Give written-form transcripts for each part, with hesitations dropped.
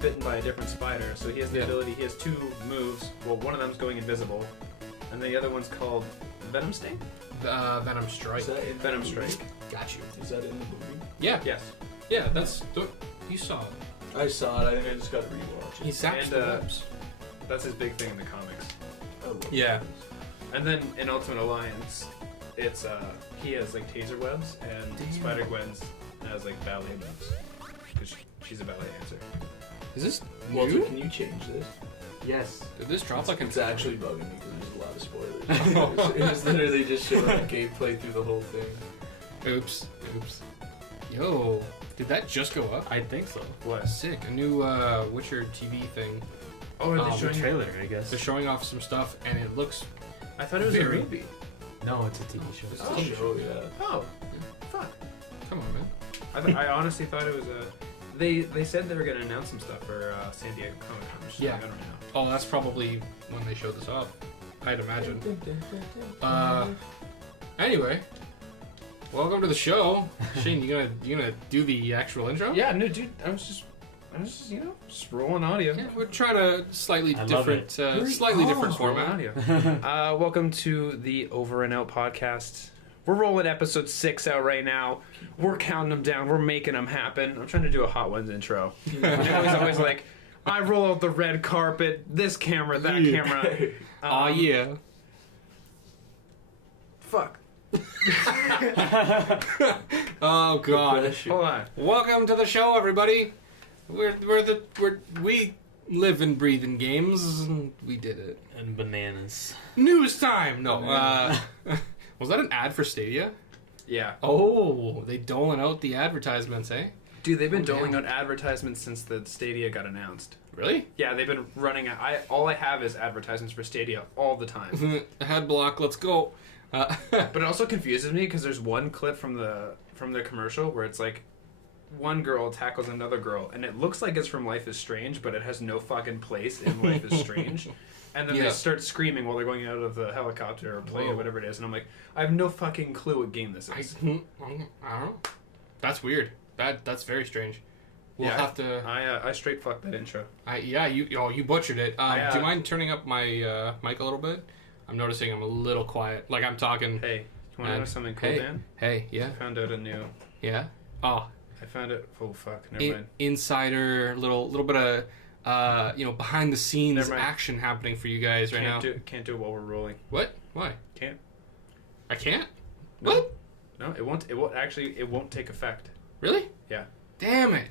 bitten by a different spider, so he has the ability. He has 2 moves. Well, one of them's going invisible, and the other one's called Venom Sting. Venom Strike. Venom Strike. Got you. Is that in the movie? Yeah. Yes. Yeah, that's... You saw it. I saw it. I think I just got to rewatch it. He saps And, the webs. That's his big thing in the comics. Yeah. And then in Ultimate Alliance, it's he has like taser webs, and Spider-Gwen's has like ballet moves because she's a ballet dancer. Is this Walter, new? can you change this? Yes. Did this drop like It's actually bugging me because there's a lot of spoilers. It's literally just showing gameplay through the whole thing. Oops. Yo, did that just go up? I think so. What? Sick. A new Witcher TV thing. Oh, are they The showing trailer, I guess. They're showing off some stuff, and it looks... I thought it was Very- a movie. No, it's a TV show. It's a show, yeah. Oh, fuck. Come on, man. I honestly thought it was a. They said they were gonna announce some stuff for San Diego Comic Con. Which is Yeah. going on right now. Oh, that's probably when they showed this off. I'd imagine. Anyway, welcome to the show. Shane, you gonna do the actual intro? Yeah, no, dude. I was just just rolling audio. Yeah, we're trying to slightly I love different, slightly different format. Audio. Welcome to the Over and Out podcast. We're rolling episode 6 out right now. We're counting them down. We're making them happen. I'm trying to do a Hot Ones intro. It's always like, I roll out the red carpet, this camera, that camera. Aw, yeah. Fuck. Oh god. Hold on. Welcome to the show, everybody. We live and breathe in games. And we did it. And bananas. News time. No. Was that an ad for Stadia? Yeah. Oh, they doling out the advertisements, eh? Dude, they've been doling out advertisements since the Stadia got announced. Really? Yeah, they've been running. All I have is advertisements for Stadia all the time. Head block. Let's go. But it also confuses me because there's one clip from the commercial where it's like one girl tackles another girl, and it looks like it's from Life is Strange, but it has no fucking place in Life is Strange. And then they start screaming while they're going out of the helicopter or plane or whatever it is, and I'm like, I have no fucking clue what game this is. I don't know. That's weird. That's very strange. We'll have to. I straight fucked that intro. You butchered it. Do you mind turning up my mic a little bit? I'm noticing I'm a little quiet. Like I'm talking. Hey, you want to know something cool, Dan? Hey, yeah. I found out a new. Yeah. Oh. I found it. Oh fuck! Never mind. Insider, little bit of behind the scenes Never mind. action happening for you guys right now. Can't do it while we're rolling. What? Why? Can't. I can't. No. What? No, it won't. It won't actually. It won't take effect. Really? Yeah. Damn it.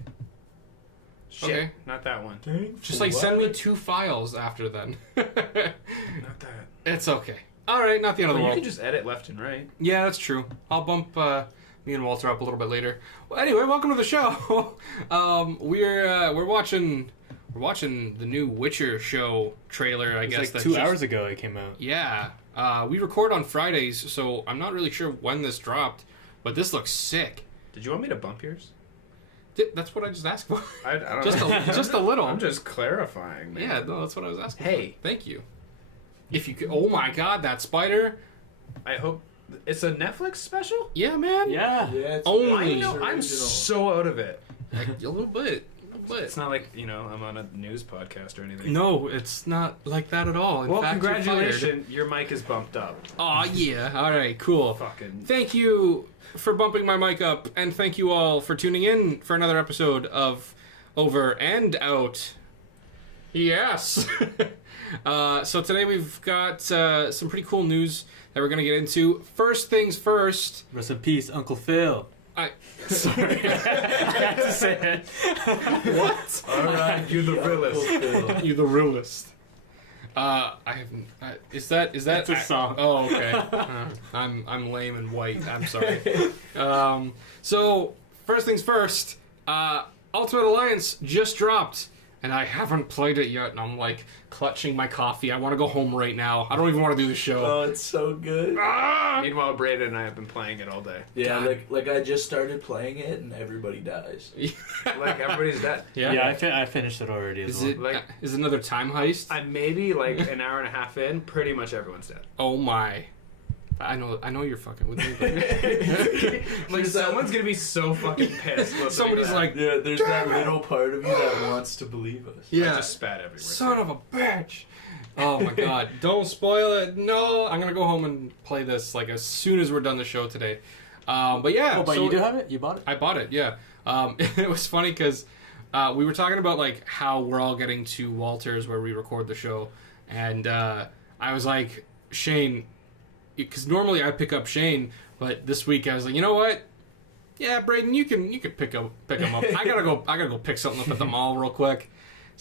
Shit. Okay. Not that one. Just like send me 2 files after then. Not that. It's okay. All right, not the end of the You world. can just edit left and right. Yeah, that's true. I'll bump me and Walter up a little bit later. Well, anyway, welcome to the show. We're watching the new Witcher show trailer. I guess like 2 hours ago it came out. Yeah, we record on Fridays, so I'm not really sure when this dropped, but this looks sick. Did you want me to bump yours? That's what I just asked for. I don't just know. just a little. I'm just clarifying, man. Yeah, no, that's what I was asking. Hey. For. Thank you. If you could, oh my God, that spider! I hope it's a Netflix special. Yeah, man. Yeah. It's Only. I'm so out of it. Like, a little bit. It's not like I'm on a news podcast or anything. No, it's not like that at all. In Well, fact, you're congratulations, your mic is bumped up. Aw, yeah. All right, cool. Fucking. Thank you for bumping my mic up, and thank you all for tuning in for another episode of Over and Out. Yes. So today we've got some pretty cool news that we're going to get into. First things first. Rest in peace, Uncle Phil. Sorry. I had to say it. What? Alright, you're the realist. You're the realist. I haven't. Is that? It's a song. Oh, okay. I'm lame and white. I'm sorry. So first things first. Ultimate Alliance just dropped, and I haven't played it yet. And I'm like clutching my coffee. I want to go home right now. I don't even want to do the show. Oh, it's so good. Meanwhile, Braydon and I have been playing it all day. Yeah, like I just started playing it and everybody dies. Like everybody's dead. Yeah, I finished it already as Is well. it Like- is it another time heist? I'm maybe like an hour and a half in. Pretty much everyone's dead. Oh my. I know you're fucking with me. But Like someone's gonna be so fucking pissed. listening somebody's to that. like, Yeah, there's that little part of you that wants to believe us. I yeah, just spat everywhere. son of a bitch. Oh my god, don't spoil it. No, I'm gonna go home and play this like as soon as we're done the show today. But yeah, Oh, but so you do have it? You bought it? I bought it. Yeah. It was funny because we were talking about like how we're all getting to Walter's where we record the show, and I was like, Shane, because normally I pick up Shane, but this week I was like, you know what? Yeah, Braydon, you can pick him up. I gotta go pick something up at the mall real quick.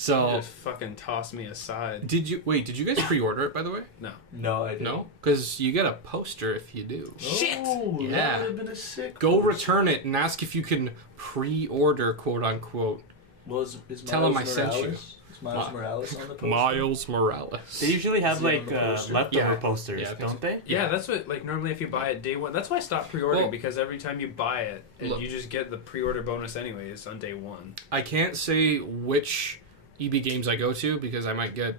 So Just fucking toss me aside. did you guys pre-order it by the way? No. No, I didn't. No, because you get a poster if you do. Shit! Oh, Yeah. that would have been a sick. Go poster. return it and ask if you can pre-order, quote unquote. Well, is Tell him Miles I sent you. Morales? Is Miles Morales on the poster? Miles Morales. They usually have Is he on like the poster? leftover Yeah. posters, Yeah, I think don't so. they? Yeah, that's what, like, normally if you buy it day one, that's why I stopped pre-ordering, Well, because every time you buy it, look. you just get the pre-order bonus anyways on day one. I can't say which EB Games I go to because I might get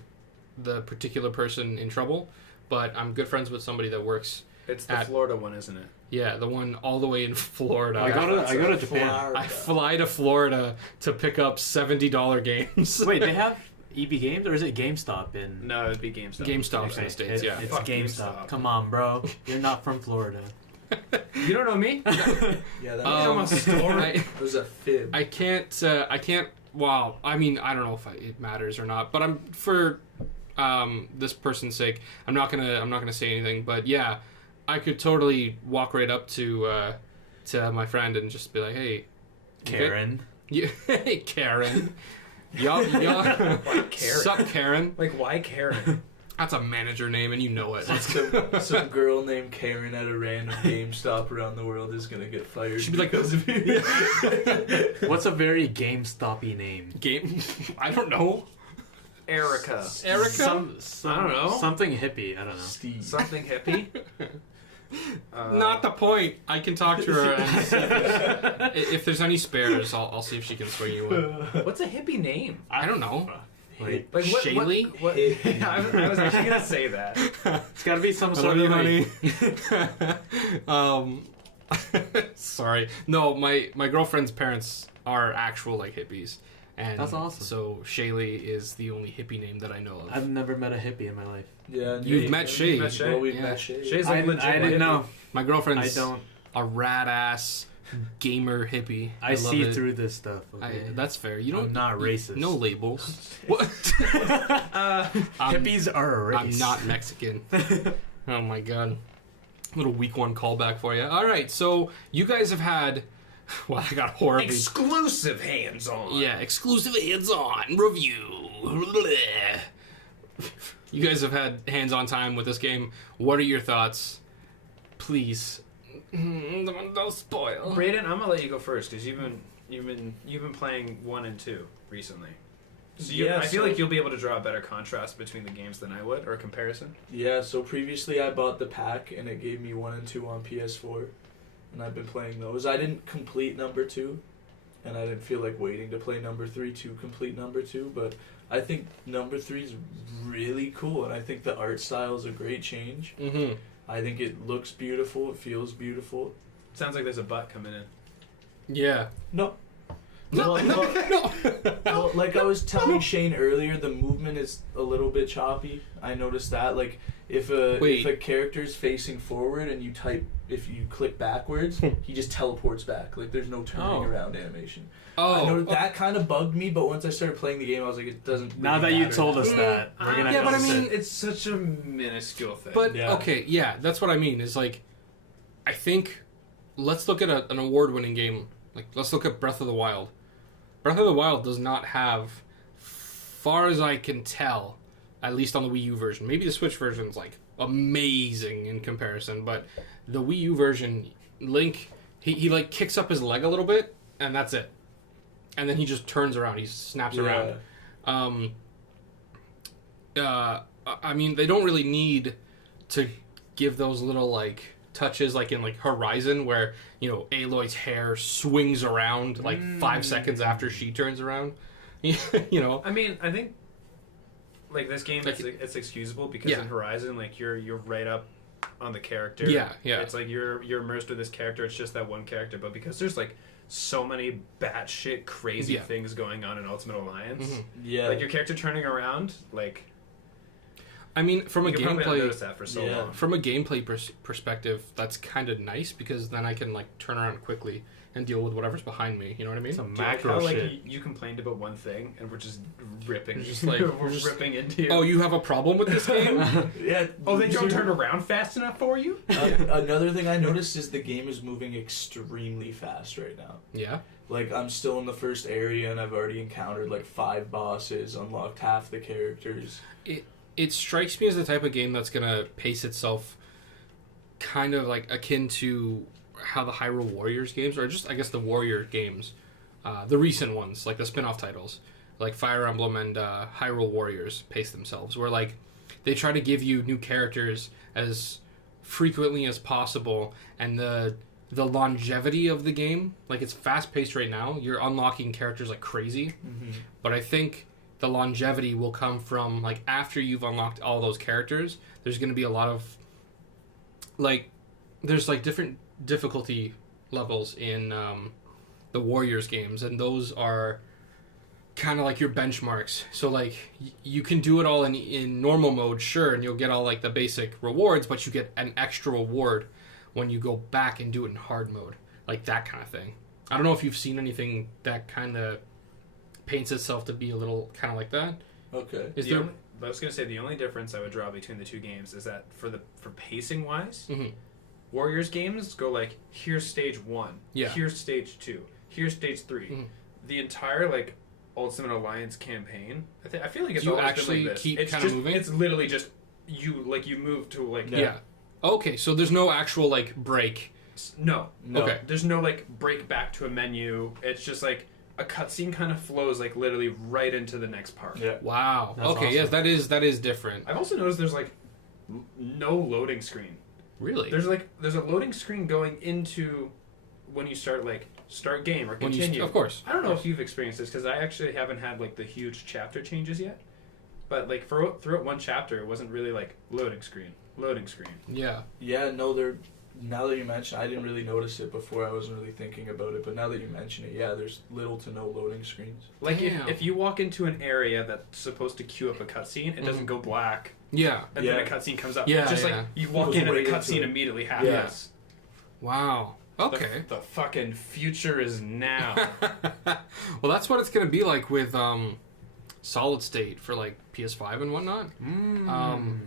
the particular person in trouble, but I'm good friends with somebody that works. It's the At- Florida one, isn't it? Yeah, the one all the way in Florida. I go to Japan. I fly to Florida to pick up $70 games. Wait, they have EB Games or is it GameStop in? No, it'd be GameStop. GameStop's in Okay, the States, yeah. It's Fuck GameStop. GameStop. Come on, bro. You're not from Florida. You don't know me? Yeah, that almost store. was a fib. I can't. Wow. I mean, I don't know if it matters or not, but I'm for this person's sake, I'm not gonna say anything. But yeah, I could totally walk right up to my friend and just be like, "Hey, Karen. hey Karen, y'all, Why Karen? sup Karen? Like, why Karen? That's a manager name, and you know it." Some girl named Karen at a random GameStop around the world is gonna get fired. She'd be like, because of you. What's a very GameStop-y name? Game. I don't know. Erica. Erica. Some, I don't know. Something hippie. I don't know. Steve. Something hippie? Not the point. I can talk to her and see if there's any spares. I'll see if she can swing you one. What's a hippie name? I don't know. Like, Like what? Shaylee? What? I was actually gonna say that. it's got to be some I sort love of you, like, honey. Sorry. No, my girlfriend's parents are actual like hippies, and That's awesome. So Shaylee is the only hippie name that I know of. I've never met a hippie in my life. Yeah, You've met Shay. met Shay. Well, we've Yeah. met Shay. Shay's like legit. I didn't hippie. know. My I girlfriend's don't. a rad ass gamer hippie. I love see it. through this stuff. Okay? That's fair. You don't. I'm not racist. No labels. What? Hippies are a I'm race. not Mexican. Oh my god. Little week one callback for you. All right, so you guys have had. Well, I got horribly. Exclusive hands-on. Yeah, exclusive hands-on review. You guys have had hands-on time with this game. What are your thoughts? Please, don't spoil. Braydon, I'm gonna let you go first because you've been playing 1 and 2 recently. So I feel like you'll be able to draw a better contrast between the games than I would, or a comparison. Yeah, so previously I bought the pack and it gave me 1 and 2 on PS4, and I've been playing those. I didn't complete number 2, and I didn't feel like waiting to play number 3 to complete number 2, but I think number 3 is really cool, and I think the art style is a great change. Mm-hmm. I think it looks beautiful, it feels beautiful. Sounds like there's a butt coming in. Yeah. No. No, no. Well, like I was telling Shane earlier, the movement is a little bit choppy. I noticed that. Like, if a character's facing forward and if you click backwards, he just teleports back. Like, there's no turning around animation. I know that kind of bugged me, but once I started playing the game, I was like, it doesn't really Now that you matter told us much. that, we're gonna Yeah, but I notice mean, it. It's such a minuscule thing. But Yeah. okay, yeah, that's what I mean. Is like, I think let's look at an award-winning game. Like, let's look at Breath of the Wild. Breath of the Wild does not have, far as I can tell, at least on the Wii U version. Maybe the Switch version's like amazing in comparison, but the Wii U version, Link, he like kicks up his leg a little bit, and that's it. And then he just turns around. He snaps around. I mean, they don't really need to give those little like touches like in like Horizon where, you know, Aloy's hair swings around like 5 seconds after she turns around. You know. I mean, I think like this game, Like it's excusable because Yeah. in Horizon, like you're right up on the character. Yeah. It's like you're immersed with this character. It's just that one character, but because there's like so many batshit crazy things going on in Ultimate Alliance, like your character turning around, like. I mean, from a gameplay, that for so long. From a gameplay perspective, that's kind of nice because then I can like turn around quickly and deal with whatever's behind me. You know what I mean? Some macro like, shit. You complained about one thing and we're just ripping, ripping into you. Oh, you have a problem with this game? Yeah. Oh, they don't turn around fast enough for you? Another thing I noticed is the game is moving extremely fast right now. Yeah. Like, I'm still in the first area and I've already encountered like 5 bosses, unlocked half the characters. It strikes me as the type of game that's gonna pace itself kind of like akin to how the Hyrule Warriors games, or just I guess the Warrior games, the recent ones, like the spin-off titles, like Fire Emblem and Hyrule Warriors pace themselves, where like they try to give you new characters as frequently as possible, and the longevity of the game, like it's fast-paced right now, you're unlocking characters like crazy, but I think the longevity will come from like after you've unlocked all those characters, there's going to be a lot of like there's like different difficulty levels in the Warriors games, and those are kind of like your benchmarks. So like you can do it all in normal mode, sure, and you'll get all like the basic rewards, but you get an extra reward when you go back and do it in hard mode, like that kind of thing. I don't know if you've seen anything that kind of paints itself to be a little kind of like that. Okay. I was gonna say the only difference I would draw between the two games is that for pacing wise, Warriors games go like, here's stage 1, here's stage 2, here's stage 3. The entire like Ultimate Alliance campaign, I feel like it's you always actually been like this. keep It's kind of just moving. it's literally just you move to like Okay, so there's no actual like break. No. Okay. There's no like break back to a menu. It's just like a cutscene kind of flows like literally right into the next part. Yeah. Wow. That's okay, awesome. yes, that is different. I've also noticed there's like no loading screen. Really? There's a loading screen going into when you start game or continue. Of course. I don't know if you've experienced this because I actually haven't had like the huge chapter changes yet. But like throughout one chapter, it wasn't really like loading screen. Yeah. Yeah, no, now that you mention, I didn't really notice it before. I wasn't really thinking about it, but now that you mention it, yeah, there's little to no loading screens. Like if you walk into an area that's supposed to queue up a cutscene, it doesn't go black. Yeah. And then a cutscene comes up. Yeah, It's just like you walk in and a cutscene immediately happens. Yes. Wow. Okay. The fucking future is now. Well, that's what it's gonna be like with Solid State for like PS5 and whatnot.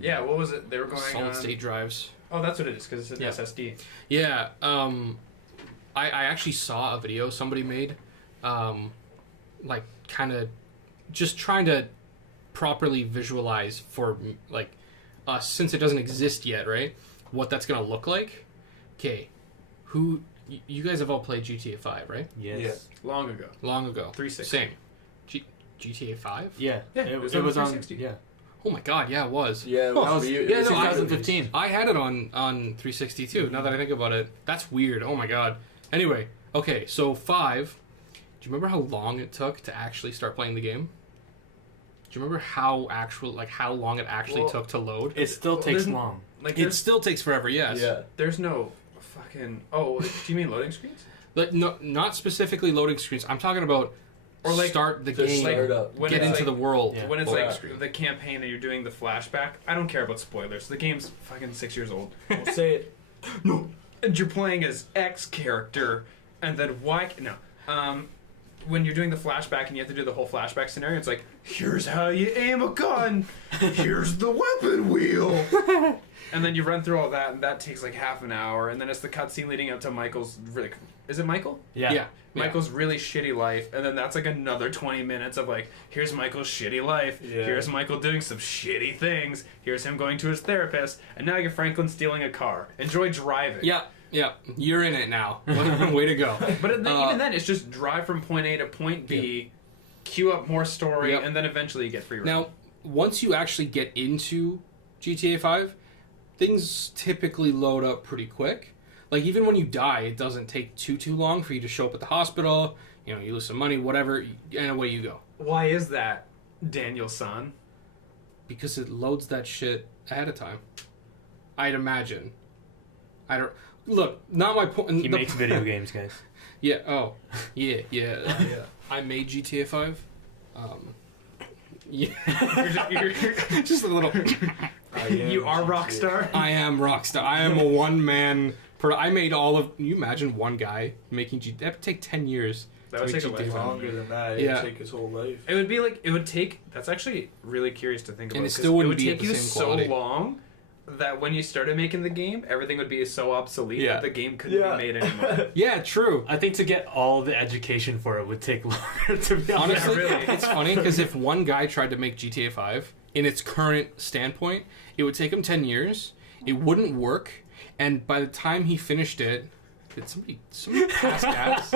Yeah, what was it? They were going Solid State drives. Oh, that's what it is, because it's an SSD. Yeah. I actually saw a video somebody made, like kind of just trying to properly visualize for like us, since it doesn't exist yet, right? What that's gonna look like. Okay, you guys have all played GTA 5, right? Yes. Yeah. Long ago. 360. Same. GTA 5? Yeah. It was on 360. Yeah. Oh my god, yeah, it was. Yeah, it was That was, weird. yeah, no, 2015. 2015. I had it on 360 too, now that I think about it. That's weird. Oh my god. Anyway, okay, so 5. Do you remember how long it took to actually start playing the game? Do you remember how long it actually took to load? It still takes long. Like It still takes forever, yes. Yeah. there's no fucking... Oh, do you mean loading screens? But no, not specifically loading screens. I'm talking about Or like start the just game, start up. When get it's into like- the world. Yeah. When it's Full like screen. the campaign and you're doing the flashback, I don't care about spoilers. The game's fucking 6 years old. Don't say it. No. And you're playing as X character, and then Y... No. When you're doing the flashback and you have to do the whole flashback scenario, it's like, here's how you aim a gun. Here's the weapon wheel. And then you run through all that, and that takes like half an hour, and then it's the cutscene leading up to Michael's... Is it Michael? Yeah. Michael's really shitty life, and then that's like another 20 minutes of like, here's Michael's shitty life, Yeah. here's Michael doing some shitty things, here's him going to his therapist, and now you're Franklin stealing a car. Enjoy driving. Yeah. You're in it now. Way to go. But even then, it's just drive from point A to point B, queue up more story, Yep. and then eventually you get free run. Now, once you actually get into GTA 5, things typically load up pretty quick. Like, even when you die, it doesn't take too long for you to show up at the hospital, you lose some money, whatever, and away you go. Why is that, Daniel-san? Because it loads that shit ahead of time. I'd imagine. I don't... Look, not my point... He makes video games, guys. Yeah, oh. Yeah. I made GTA 5. Yeah. You're Just a little... you are Rockstar? I am Rockstar. I am a one-man... I made all of... Can you imagine one guy making GTA... That would take 10 years. That would take a GTA lifetime. Longer than that. Yeah. It would take his whole life. It would be like... It would take... That's actually really curious to think about. And it still wouldn't be take at the you same quality. so long that when you started making the game, everything would be so obsolete Yeah. that the game couldn't be made anymore. Yeah, true. I think to get all the education for it would take longer, to be honest. Honestly, really. it's funny because if one guy tried to make GTA 5 in its current standpoint, it would take him 10 years. It wouldn't work, and by the time he finished it, did somebody pass gas?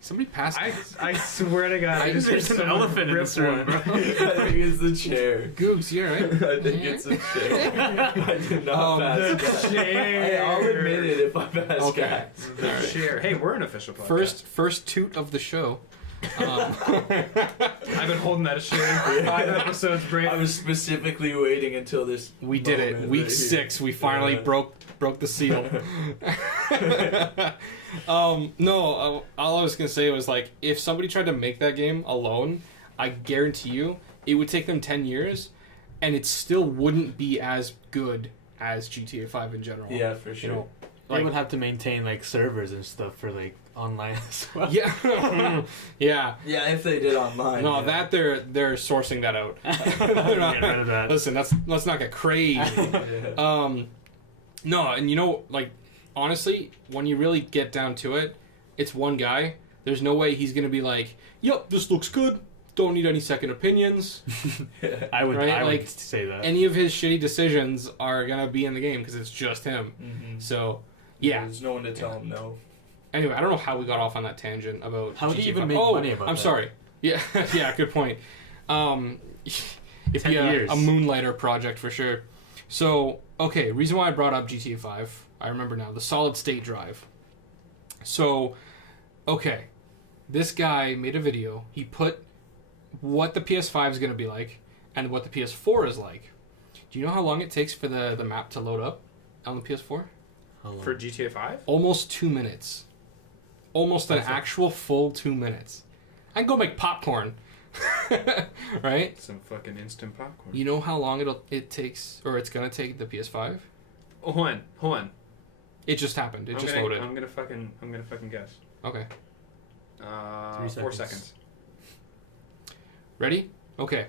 Somebody pass gas? I swear to God, I just There's heard an someone elephant in rip this room, one. bro. I think it's the chair. Googs, you alright? I think it's the chair. I did not The pass gas. chair. Hey, I'll admit it if I pass Okay. gas. The Alright. chair. Hey, we're an official podcast. First toot of the show. I've been holding that shit for 5 episodes, I Brayden. was specifically waiting until this. We did it. moment Week right 6, we finally Yeah. broke the seal. No, all I was gonna say was like, if somebody tried to make that game alone, I guarantee you, it would take them 10 years, and it still wouldn't be as good as GTA 5 in general. Yeah, for sure. You know, They like, would have to maintain like servers and stuff for like online as well. yeah, yeah. Yeah, if they did online. No, yeah. that they're sourcing that out. Get rid of that. Listen, let's not get crazy. Yeah. No, and you know, like, honestly, when you really get down to it, it's one guy. There's no way he's gonna be like, "Yep, this looks good. Don't need any second opinions." I would Right, like, say that. Any of his shitty decisions are gonna be in the game because it's just him. Mhm. So, yeah. There's no one to tell him no. Anyway, I don't know how we got off on that tangent about. How do you GTA even 5. make money about I'm that? sorry. Yeah, yeah, good point. It'd 10 be years. a moonlighter project for sure. So, okay, reason why I brought up GTA 5, I remember now, the solid state drive. So, okay, this guy made a video. He put what the PS5 is going to be like and what the PS4 is like. Do you know how long it takes for the map to load up on the PS4? How long? For GTA 5? Almost 2 minutes. Almost an That's a- actual full 2 minutes. I can go make popcorn. Right? Some fucking instant popcorn. You know how long it takes, or it's gonna take the PS5? Oh, hold on. It just happened. It I'm just gonna, loaded. I'm gonna fucking guess. Okay. 4 seconds. seconds. Ready? Okay.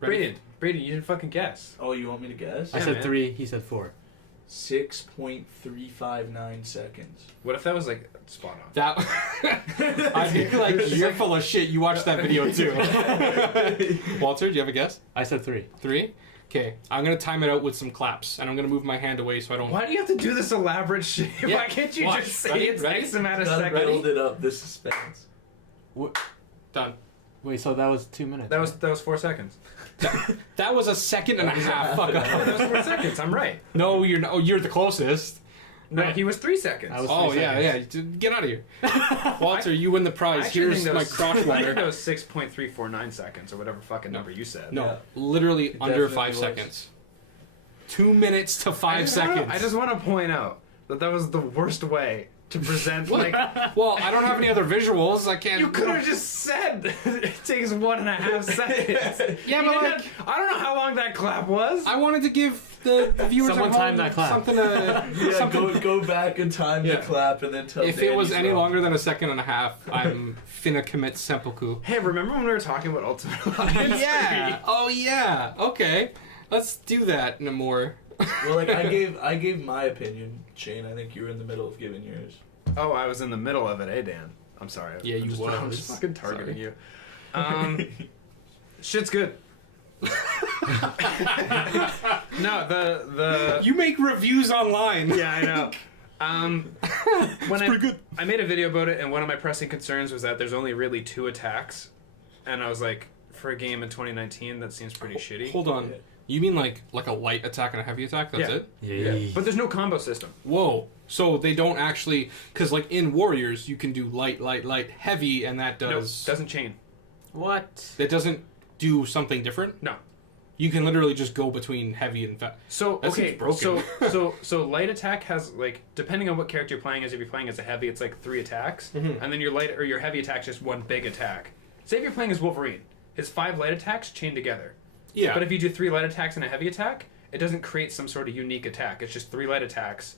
Brayden, you didn't fucking guess. Oh, you want me to guess? I Yeah, said man. 3, he said 4. 6.359 seconds. What if that was like spot on? That. I feel like you're full of shit. You watched that video too. Walter, do you have a guess? I said 3. 3? Okay. I'm gonna time it out with some claps, and I'm gonna move my hand away so I don't. Why do you have to do this elaborate shit? Yeah, Why can't you watch. just say Ready? it's Ready? X amount of Gotta seconds? build it up, the suspense. Done. Wait, so that was 2 minutes. That was 4 seconds. That was a second and a half. Fuck No, up. that was 4 seconds. I'm right. No, you're not. Oh, you're the closest. No, he was 3 seconds. I was- Oh 3 yeah, seconds. yeah. Get out of here, Walter. You win the I prize. actually Here's think that my was- crotch I think wonder. that was 6.349 seconds or whatever fucking number you said. No, Yeah. literally It under definitely 5 was. seconds. 2 minutes to 5 seconds. I just want to point out that was the worst way to present. What? Like, Well, I don't have any other visuals. I can't. you could have just said it takes 1.5 seconds. Yeah, You but didn't like, have- I don't know how long that clap was. I wanted to give the viewers Someone at home time that clap. something to. Yeah, something. go back and time Yeah. the clap and then tell If it was Danny's any wrong. longer than a second and a half, I'm finna commit seppuku. Hey, remember when we were talking about Ultimate Alliance? Yeah. Oh yeah. Okay. Let's do that no more. Well, like I gave my opinion, Shane. I think you were in the middle of giving yours. Oh, I was in the middle of it, Dan? I'm sorry. Yeah, I'm you just, was. I'm just fucking targeting Sorry. you. Shit's good. No, the You make reviews online. yeah, I know. When Pretty good. I made a video about it, and one of my pressing concerns was that there's only really 2 attacks, and I was like, for a game in 2019, that seems pretty shitty. Hold on. You mean like a light attack and a heavy attack? That's Yeah. it? Yeah. But there's no combo system. Whoa. So they don't actually, because like in Warriors, you can do light, heavy, and that No, does. doesn't chain. What? That doesn't do something different? No. You can literally just go between heavy and fast. So so light attack has like, depending on what character you're playing as, if you're playing as a heavy, it's like 3 attacks, and then your light or your heavy attack's just one big attack. Say if you're playing as Wolverine, his 5 light attacks chain together. Yeah. But if you do 3 light attacks and a heavy attack, it doesn't create some sort of unique attack. It's just 3 light attacks,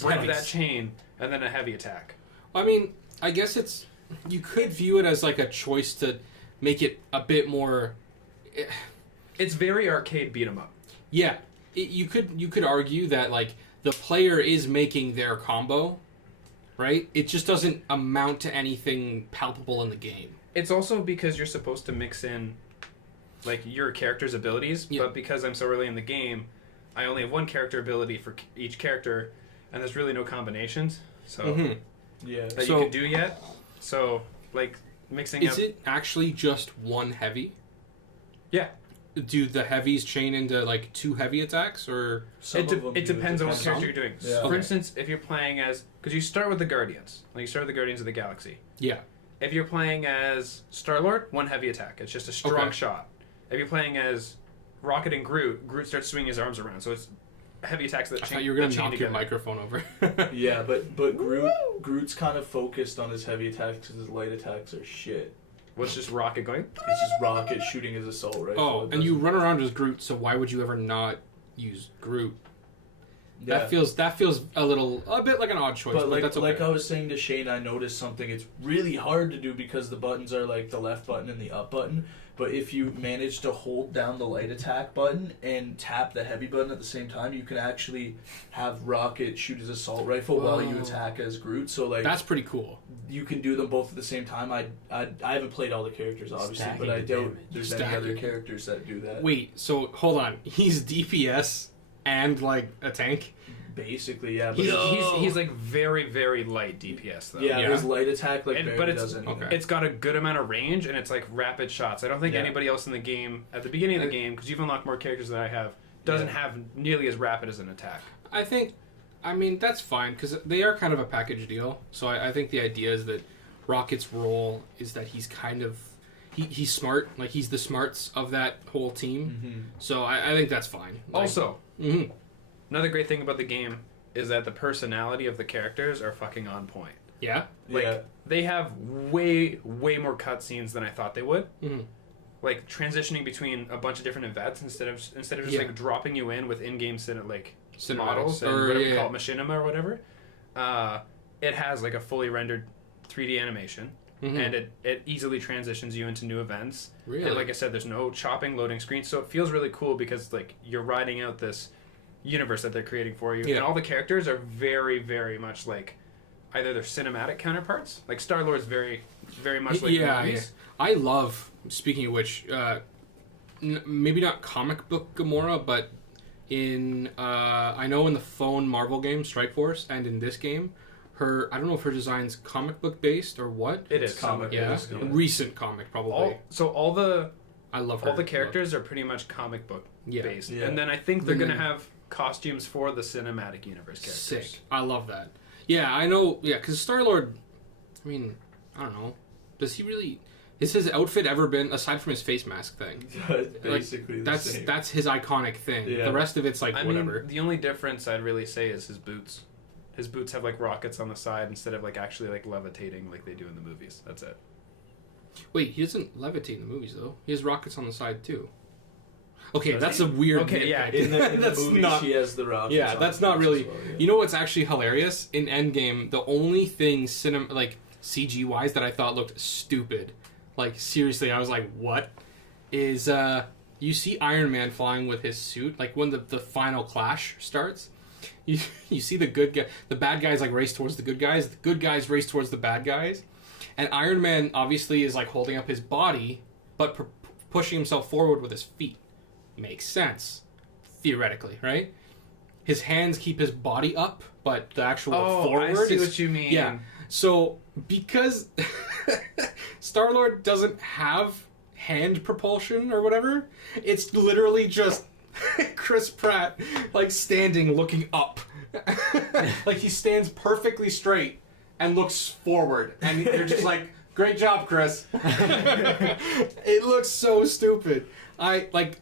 break that chain, and then a heavy attack. I mean, I guess you could view it as like a choice to make it a bit more. It's very arcade beat 'em up. Yeah, you could argue that like the player is making their combo, right? It just doesn't amount to anything palpable in the game. It's also because you're supposed to mix in like your character's abilities, but because I'm so early in the game, I only have one character ability for each character, and there's really no combinations. So that you can do yet. So like mixing Is it actually just one heavy? Yeah. Do the heavies chain into like 2 heavy attacks, or it depends on what character you're doing. Yeah. For instance, if you're playing as, because you start with the Guardians, like you start with the Guardians of the Galaxy. Yeah. If you're playing as Star-Lord, 1 heavy attack. It's just a strong shot. If you're playing as Rocket and Groot starts swinging his arms around, so it's heavy attacks that chain. I thought you were gonna knock together. your microphone over. Yeah, but Groot's kind of focused on his heavy attacks because his light attacks are shit. What's just Rocket going? It's just Rocket shooting his assault rifle. Oh, and you run around as Groot, so why would you ever not use Groot? Yeah. That feels a bit like an odd choice, but that's okay. Like I was saying to Shane, I noticed something. It's really hard to do because the buttons are like the left button and the up button. But if you manage to hold down the light attack button and tap the heavy button at the same time, you can actually have Rocket shoot his assault rifle while you attack as Groot. So like that's pretty cool. You can do them both at the same time. I haven't played all the characters obviously, but I doubt there's any other characters that do that. Wait, so hold on. He's DPS and like a tank? Basically, yeah. But He's like very, very light DPS though. Yeah, his light attack barely does anything. It's got a good amount of range and it's like rapid shots. I don't think anybody else in the game at the beginning of the game, because you've unlocked more characters than I have, doesn't have nearly as rapid as an attack. I mean that's fine because they are kind of a package deal. So I think the idea is that Rocket's role is that he's kind of he's smart, like he's the smarts of that whole team. Mm-hmm. So I think that's fine. Like, also. Another great thing about the game is that the personality of the characters are fucking on point. Yeah? They have way, way more cutscenes than I thought they would. Mm-hmm. Like, transitioning between a bunch of different events instead of just, like, dropping you in with in-game models and whatever we call it, machinima or whatever. It has, like, a fully rendered 3D animation. Mm-hmm. And it easily transitions you into new events. Really? And like I said, there's no chopping, loading screens. So it feels really cool because, like, you're riding out this universe that they're creating for you, and all the characters are very, very much like either their cinematic counterparts. Like Star-Lord's very, very much like movies. I love. Speaking of which, maybe not comic book Gamora, but in I know in the phone Marvel game Strike Force and in this game, I don't know if her design's comic book based or what. It is comic based. Yeah, recent comic probably. I love her. All the characters are pretty much comic book based, and then I think they're gonna have costumes for the cinematic universe characters. Sick. I love that. Yeah, I know. Yeah, because Star-Lord, I mean, I don't know. Does he really... Has his outfit ever been, aside from his face mask thing? Basically the same. That's his iconic thing. Yeah. The rest of it's like whatever. I mean, the only difference I'd really say is his boots. His boots have like rockets on the side instead of like actually like levitating like they do in the movies. That's it. Wait, he doesn't levitate in the movies though. He has rockets on the side too. Okay, that's a weird... Okay, yeah. In the movie, she has the rockets. Yeah, that's not really... Well, yeah. You know what's actually hilarious? In Endgame, the only thing CG-wise that I thought looked stupid, like seriously, I was like, what? Is you see Iron Man flying with his suit, like when the final clash starts, you see the bad guys like race towards the good guys race towards the bad guys, and Iron Man obviously is like holding up his body, but pushing himself forward with his feet. Makes sense, theoretically, right? His hands keep his body up, but the actual forward I see what you mean. Yeah. So, because Star-Lord doesn't have hand propulsion or whatever, it's literally just Chris Pratt, like, standing looking up. Like, he stands perfectly straight and looks forward. And you're just like, Great job, Chris. It looks so stupid.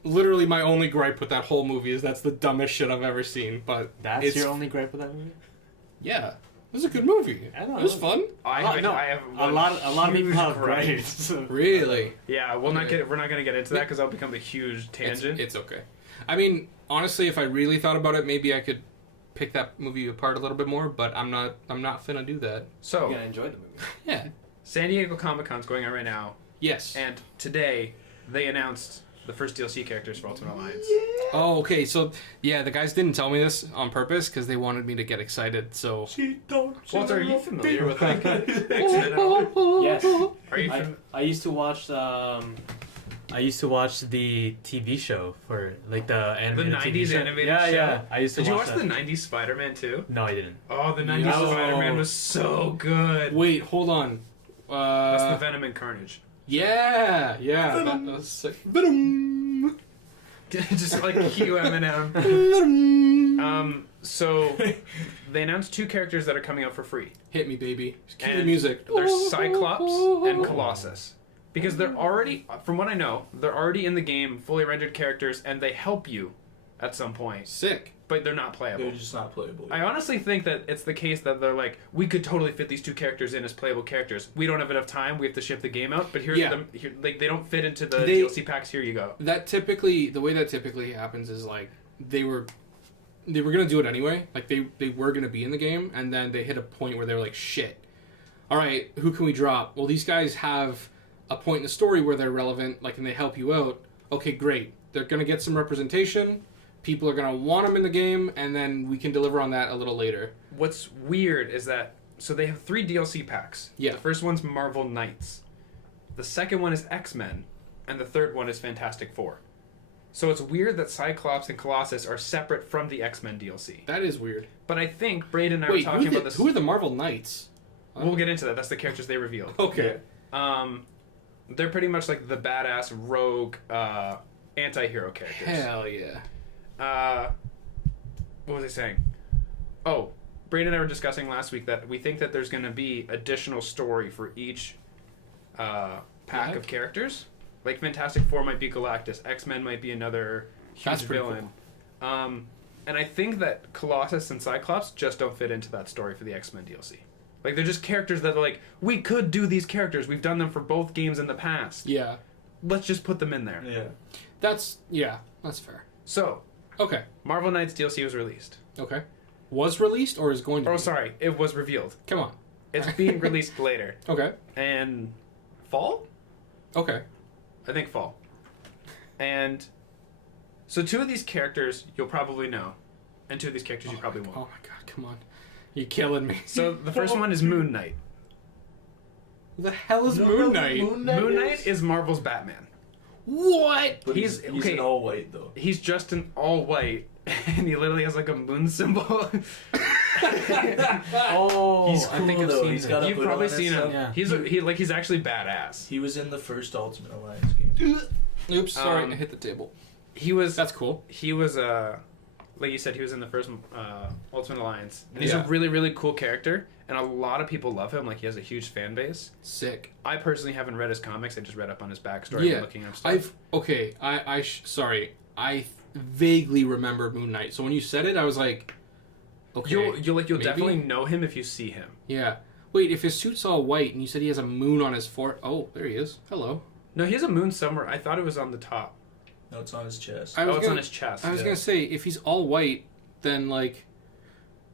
Literally my only gripe with that whole movie is that's the dumbest shit I've ever seen. But That's your only gripe with that movie? Yeah. It was a good movie. I know. It was fun. I have A lot of people have gripes. Really? Yeah, we're not gonna get into that because that'll become a huge tangent. It's okay. I mean, honestly, if I really thought about it, maybe I could pick that movie apart a little bit more. But I'm not finna do that. So You're gonna enjoy the movie. Yeah. San Diego Comic-Con's going on right now, Yes. and today they announced the first DLC characters for Ultimate Alliance. Oh, okay. So, yeah, the guys didn't tell me this on purpose because they wanted me to get excited. So, Walter, are you familiar with like X-Men at all? Yes. Are you? I used to watch the TV show for like the The animated 90s TV show. animated yeah, show? Yeah, I used to Did you watch watch the 90s Spider-Man too? No, I didn't. Oh, the 90s No. Spider-Man was so good. wait, hold on. That's the Venom and Carnage. Yeah. That was sick. Venom. Just like cue Eminem. So they announced 2 characters that are coming out for free. Hit me, baby. Just cue the And music. There's Cyclops and Colossus. Because they're already, from what I know, they're already in the game, fully rendered characters, and they help you at some point, Sick. but they're not playable. They're just not playable. I honestly think that it's the case that they're like, we could totally fit these 2 characters in as playable characters. We don't have enough time. We have to ship the game out, but here's Yeah. them. Here, like they don't fit into the They- DLC packs. Here you go. The way that typically happens is like they were gonna do it anyway. Like they were gonna be in the game, and then they hit a point where they were like, shit. All right, who can we drop? Well, these guys have a point in the story where they're relevant, like, and they help you out. Okay, great. They're gonna get some representation. People are gonna want them in the game, and then we can deliver on that a little later. What's weird is that so they have 3 DLC packs. Yeah. The first one's Marvel Knights. The second one is X-Men, and the third one is Fantastic Four. So it's weird that Cyclops and Colossus are separate from the X-Men DLC. That is weird. But I think Braydon and I Wait, were talking about this. who are the Marvel Knights? We'll get into that. That's the characters they revealed. Okay. They're pretty much like the badass rogue anti-hero characters. Hell yeah. What was I saying? Oh, Braydon and I were discussing last week that we think that there's going to be additional story for each pack of characters. Like Fantastic Four might be Galactus, X-Men might be another huge villain. Cool. And I think that Colossus and Cyclops just don't fit into that story for the X-Men DLC. Like, they're just characters that are like, we could do these characters. We've done them for both games in the past. Yeah. Let's just put them in there. Yeah. That's fair. So, Okay. Marvel Knights DLC was released. Okay. Was released or is going to be? Oh, sorry. It was revealed. Come on. It's being released later. Okay. And fall? Okay. I think fall. And so 2 of these characters you'll probably know. And 2 of these characters you probably won't. Oh my god, come on. You're killing me. So the first one is Moon Knight. Who the hell is Moon Knight? Moon Moon Knight is Marvel's Batman. What? But he's okay. in all white though. He's just in all white, and he literally has like a moon symbol. Oh, He's I cool think I've though. seen He's him. got a You've hood probably on and seen him. stuff. Yeah. He's actually badass. He was in the first Ultimate Alliance game. Oops, sorry, Um, I hit the table. He was That's cool. he was like you said, he was in the first Ultimate Alliance. And he's Yeah. a really, really cool character, and a lot of people love him. Like, he has a huge fan base. Sick. I personally haven't read his comics. I just read up on his backstory and looking up stuff. I vaguely remember Moon Knight. So when you said it, I was like, okay. You'll maybe? definitely know him if you see him. Yeah. Wait, if his suit's all white and you said he has a moon on his forehead. Oh, there he is. Hello. No, he has a moon somewhere. I thought it was on the top. No, it's on his chest. It's on his chest. I was gonna say, if he's all white, then like,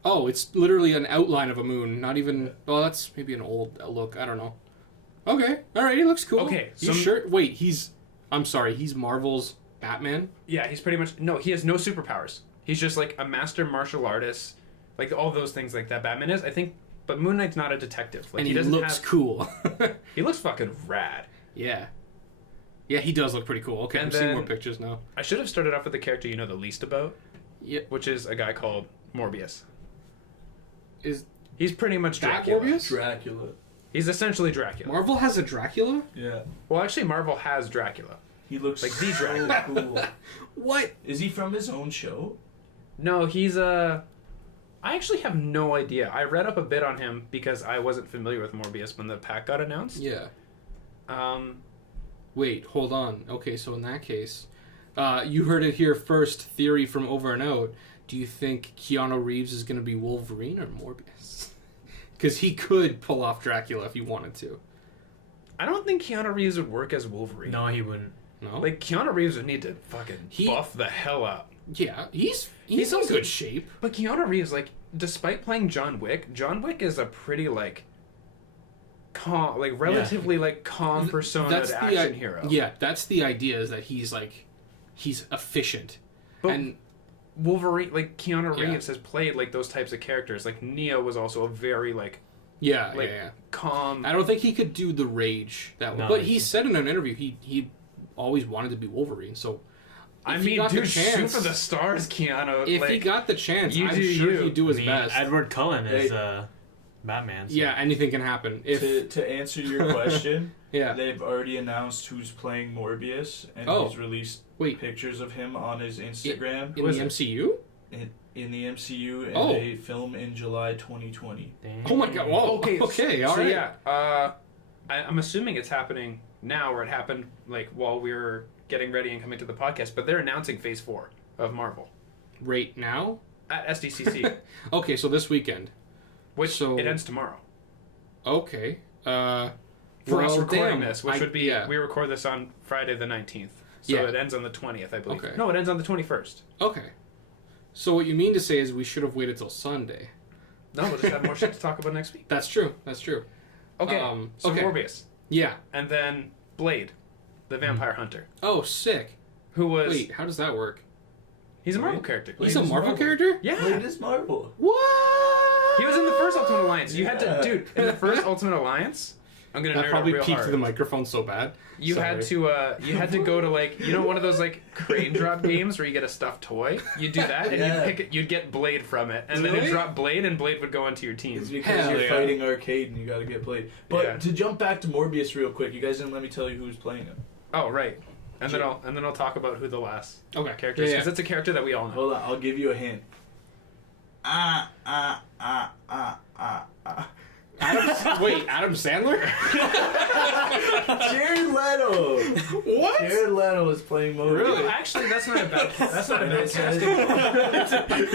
oh, it's literally an outline of a moon. Not even. Oh, that's maybe an old look. I don't know. Okay, all right, he looks cool. Okay, you sure? Wait, I'm sorry, he's Marvel's Batman. Yeah, he's pretty much... No, he has no superpowers. He's just like a master martial artist. Like all those things like that Batman is. I think... But Moon Knight's not a detective. Like, and he doesn't looks cool. He looks fucking rad. Yeah. Yeah, he does look pretty cool. Okay, And I'm seeing then- more pictures now. I should have started off with the character you know the least about. Yep. Which is a guy called Morbius. Is He's pretty much that Dracula. Morbius? Dracula. He's essentially Dracula. Marvel has a Dracula? Yeah. Well, actually, Marvel has Dracula. He looks Like so the Dracula. cool. What? Is he from his own show? No, he's a... I actually have no idea. I read up a bit on him because I wasn't familiar with Morbius when the pack got announced. Yeah. Wait, hold on. Okay, so in that case, you heard it here first. Theory from Over and Out. Do you think Keanu Reeves is going to be Wolverine or Morbius? Because he could pull off Dracula if he wanted to. I don't think Keanu Reeves would work as Wolverine. No, he wouldn't. No? Like, Keanu Reeves would need to fucking buff the hell up. Yeah, he's in good shape. But Keanu Reeves, like, despite playing John Wick is a pretty, like, calm, like, relatively, like, calm persona action hero. Yeah, that's the idea, is that he's, like, he's efficient. But and Wolverine, like, Keanu Reeves has played, like, those types of characters. Like, Neo was also a very, like... calm... I don't think he could do the rage that way. No, but he said in an interview he always wanted to be Wolverine, so... I mean, dude, shoot for the stars, Keanu. If he got the chance, I'm sure he'd do his best. Edward Cullen is Batman. So. Yeah, anything can happen. To answer your question, yeah, they've already announced who's playing Morbius, and he's released pictures of him on his Instagram. In the MCU? In the MCU, and a film in July 2020. Damn. Oh my god, whoa. Okay, all right. Yeah, I'm assuming it's happening now, or it happened, like, while we were getting ready and coming to the podcast, but they're announcing Phase 4 of Marvel. Right now? At SDCC. Okay, so this weekend. It ends tomorrow. Okay. For us recording this, which would be... We record this on Friday the 19th. So it ends on the 20th, I believe. Okay. No, it ends on the 21st. Okay. So what you mean to say is we should have waited till Sunday. No, we'll just have more shit to talk about next week. That's true. Okay, Morbius. Yeah. And then Blade, the vampire hunter. Oh, sick. Who was... Wait, how does that work? He's a Marvel character. He's a Marvel character? Yeah. Blade is Marvel. What? He was in the first Ultimate Alliance. You had to... Dude, in the first Ultimate Alliance... I'm gonna nerd probably real peaked hard. the microphone so bad. You had to go to, like, you know, one of those, like, crane drop games where you get a stuffed toy. You do that and you'd get Blade from it, and then it'd drop Blade and Blade would go into your team. It's because you're fighting arcade and you got to get Blade. But to jump back to Morbius real quick, you guys didn't let me tell you who was playing him. Oh right, and then I'll talk about who the last character is, because it's a character that we all know. Hold on, I'll give you a hint. Adam Sandler? Jared Leto. What? Jared Leto is playing Morbius. Really? Actually, that's not a bad casting.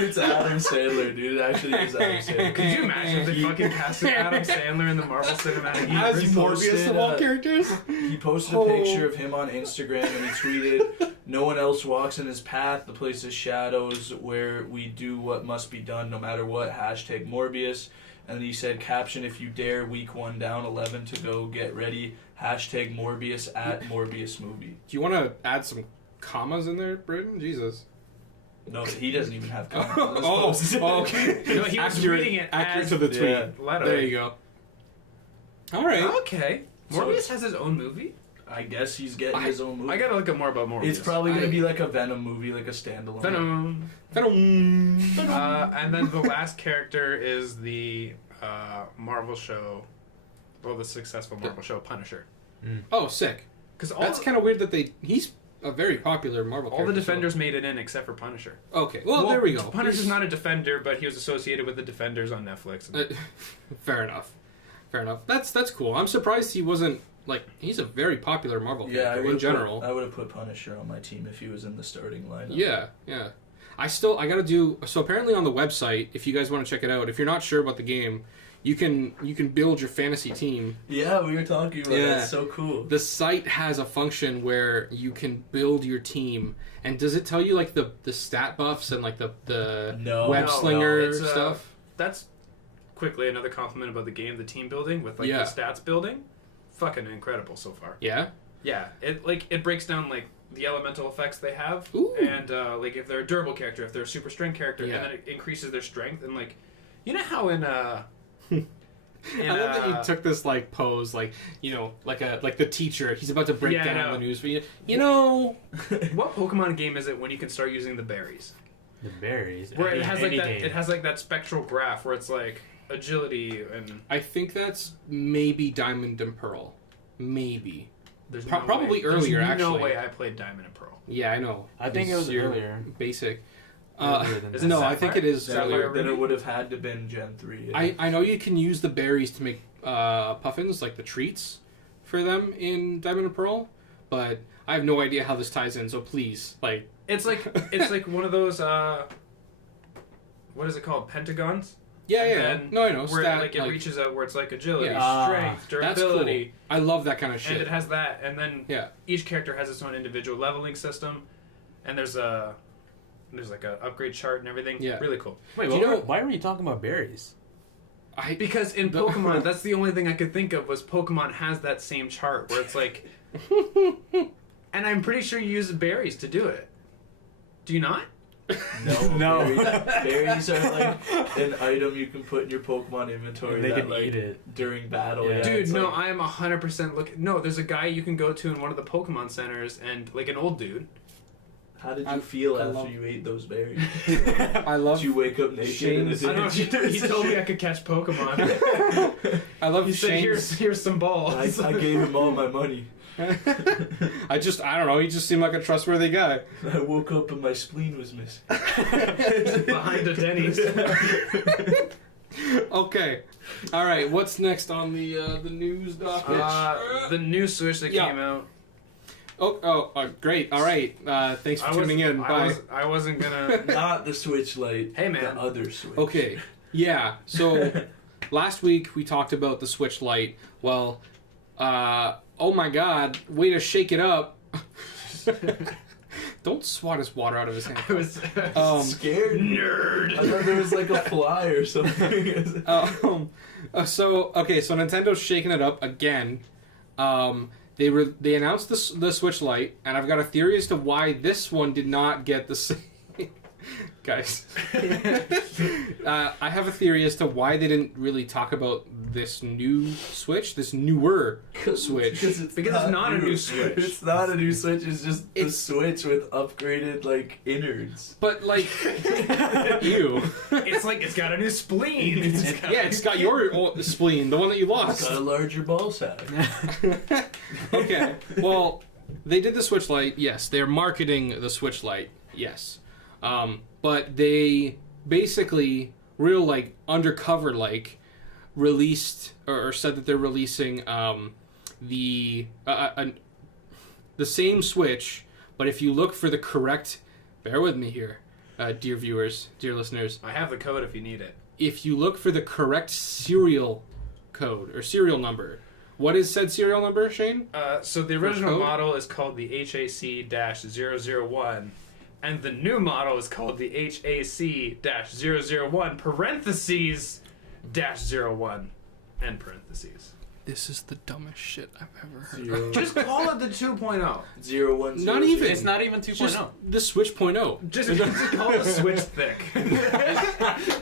It's Adam Sandler, dude. It actually is Adam Sandler. Could you imagine if they fucking casted Adam Sandler in the Marvel Cinematic As Universe? Morbius of all characters? He posted a picture of him on Instagram and he tweeted, "No one else walks in his path. The place is shadows where we do what must be done no matter what. Hashtag Morbius." And he said, "Caption, if you dare, week 1 down, 11 to go, get ready. Hashtag Morbius at Morbius movie." Do you want to add some commas in there, Braydon? Jesus. No, he doesn't even have commas. Okay. No, he was reading it accurate to the tweet. Leto. There you go. All right. Okay. Morbius has his own movie? I guess he's getting his own movie. I gotta look up more about Morbius. It's probably going to be like a Venom movie, like a standalone. Venom. And then the last character is the Marvel show, the successful Marvel show, Punisher. Oh, sick. Because that's kind of weird that he's a very popular Marvel character. All the Defenders made it in except for Punisher. Okay, well there we go. Punisher's not a Defender, but he was associated with the Defenders on Netflix. Fair enough. That's cool. I'm surprised he wasn't, like, he's a very popular Marvel character in general. I would have put Punisher on my team if he was in the starting lineup. Yeah. I gotta do, so apparently on the website, if you guys want to check it out, if you're not sure about the game, you can build your fantasy team. Yeah, we were talking about that. It's so cool. The site has a function where you can build your team, and does it tell you, like, the stat buffs and, like, the web slinger stuff? That's quickly another compliment about the game, the team building with, like, the stats building. Fucking incredible so far. Yeah? Yeah. It breaks down, like, the elemental effects they have. Ooh. And, like, if they're a durable character, if they're a super strength character, and then it increases their strength. And, like, you know how in I love that you took this, like, pose, like, you know, like the teacher. He's about to break down the news for you. You know, what Pokemon game is it when you can start using the berries? The berries. Where it has like that. It has like that spectral graph where it's like agility and. I think that's maybe Diamond and Pearl. Maybe. There's probably earlier. There's actually. No way I played Diamond and Pearl. Yeah, I know. I think it was earlier. Basic. earlier than is that. No, Sapphire? I think it is Sapphire earlier. Then it would have had to been Gen 3. Yeah. I know you can use the berries to make puffins, like the treats for them in Diamond and Pearl, but I have no idea how this ties in, so please, like... It's like one of those, what is it called? Pentagons? Yeah, And yeah. then No, I know. Where Stat, it reaches out where it's like agility, Yeah. strength, That's durability. cool. I love that kind of shit. And it has that, and then Yeah. each character has its own individual leveling system, and there's like a upgrade chart and everything. Yeah. Really cool. Wait, Do you know- why were you talking about berries? Because in Pokemon, that's the only thing I could think of was Pokemon has that same chart where it's like, and I'm pretty sure you use berries to do it. Do you not? No. Berries are like an item you can put in your Pokemon inventory. They that, can like, eat it during battle. Yeah. Yeah, Dude, it's no, like- I am 100% looking. No, there's a guy you can go to in one of the Pokemon centers, and like an old dude. How did you I feel love- after you ate those berries? I love... Did you wake up naked? Shane's- I don't know. He told me I could catch Pokemon. I love He said, Shane's... "Here's some balls." I gave him all my money. I don't know, he just seemed like a trustworthy guy. I woke up and my spleen was missing. Behind a Denny's. Okay. Alright, what's next on the news docket? The new Switch that Yeah. came out. Great. Alright, thanks for tuning in. Bye. I wasn't gonna. Not the Switch Lite. Hey, man. The other Switch. Okay, yeah, so last week we talked about the Switch Lite. Well, oh my god, way to shake it up. Don't swat his water out of his hand. I was Scared? nerd. I thought there was like a fly or something. So Nintendo's shaking it up again. They announced the Switch Lite, and I've got a theory as to why this one did not get the same. Guys, I have a theory as to why they didn't really talk about this new Switch, this newer Switch. Because it's not a new Switch. It's not a new Switch. It's just the It's- Switch with upgraded like innards. But like, ew. It's like it's got a new spleen. It's got your old spleen, the one that you It's got a lost. larger ball sack. Okay, well, they did the Switch Lite. Yes, they're marketing the Switch Lite. Yes, but they basically undercover released or said that they're releasing the same Switch, but if you look for the correct, bear with me here, dear viewers, dear listeners, I have the code if you need it. if you look for the correct serial code or serial number, what is said serial number, Shane? So the original code? model is called the HAC-001, and the new model is called the HAC-001 parentheses -01 end parentheses. This is the dumbest shit I've ever heard. Zero, Just call it the 2.0. 0, 1, 0, Not even. It's not even 2.0. Just the Switch .0. Just call the Switch thick.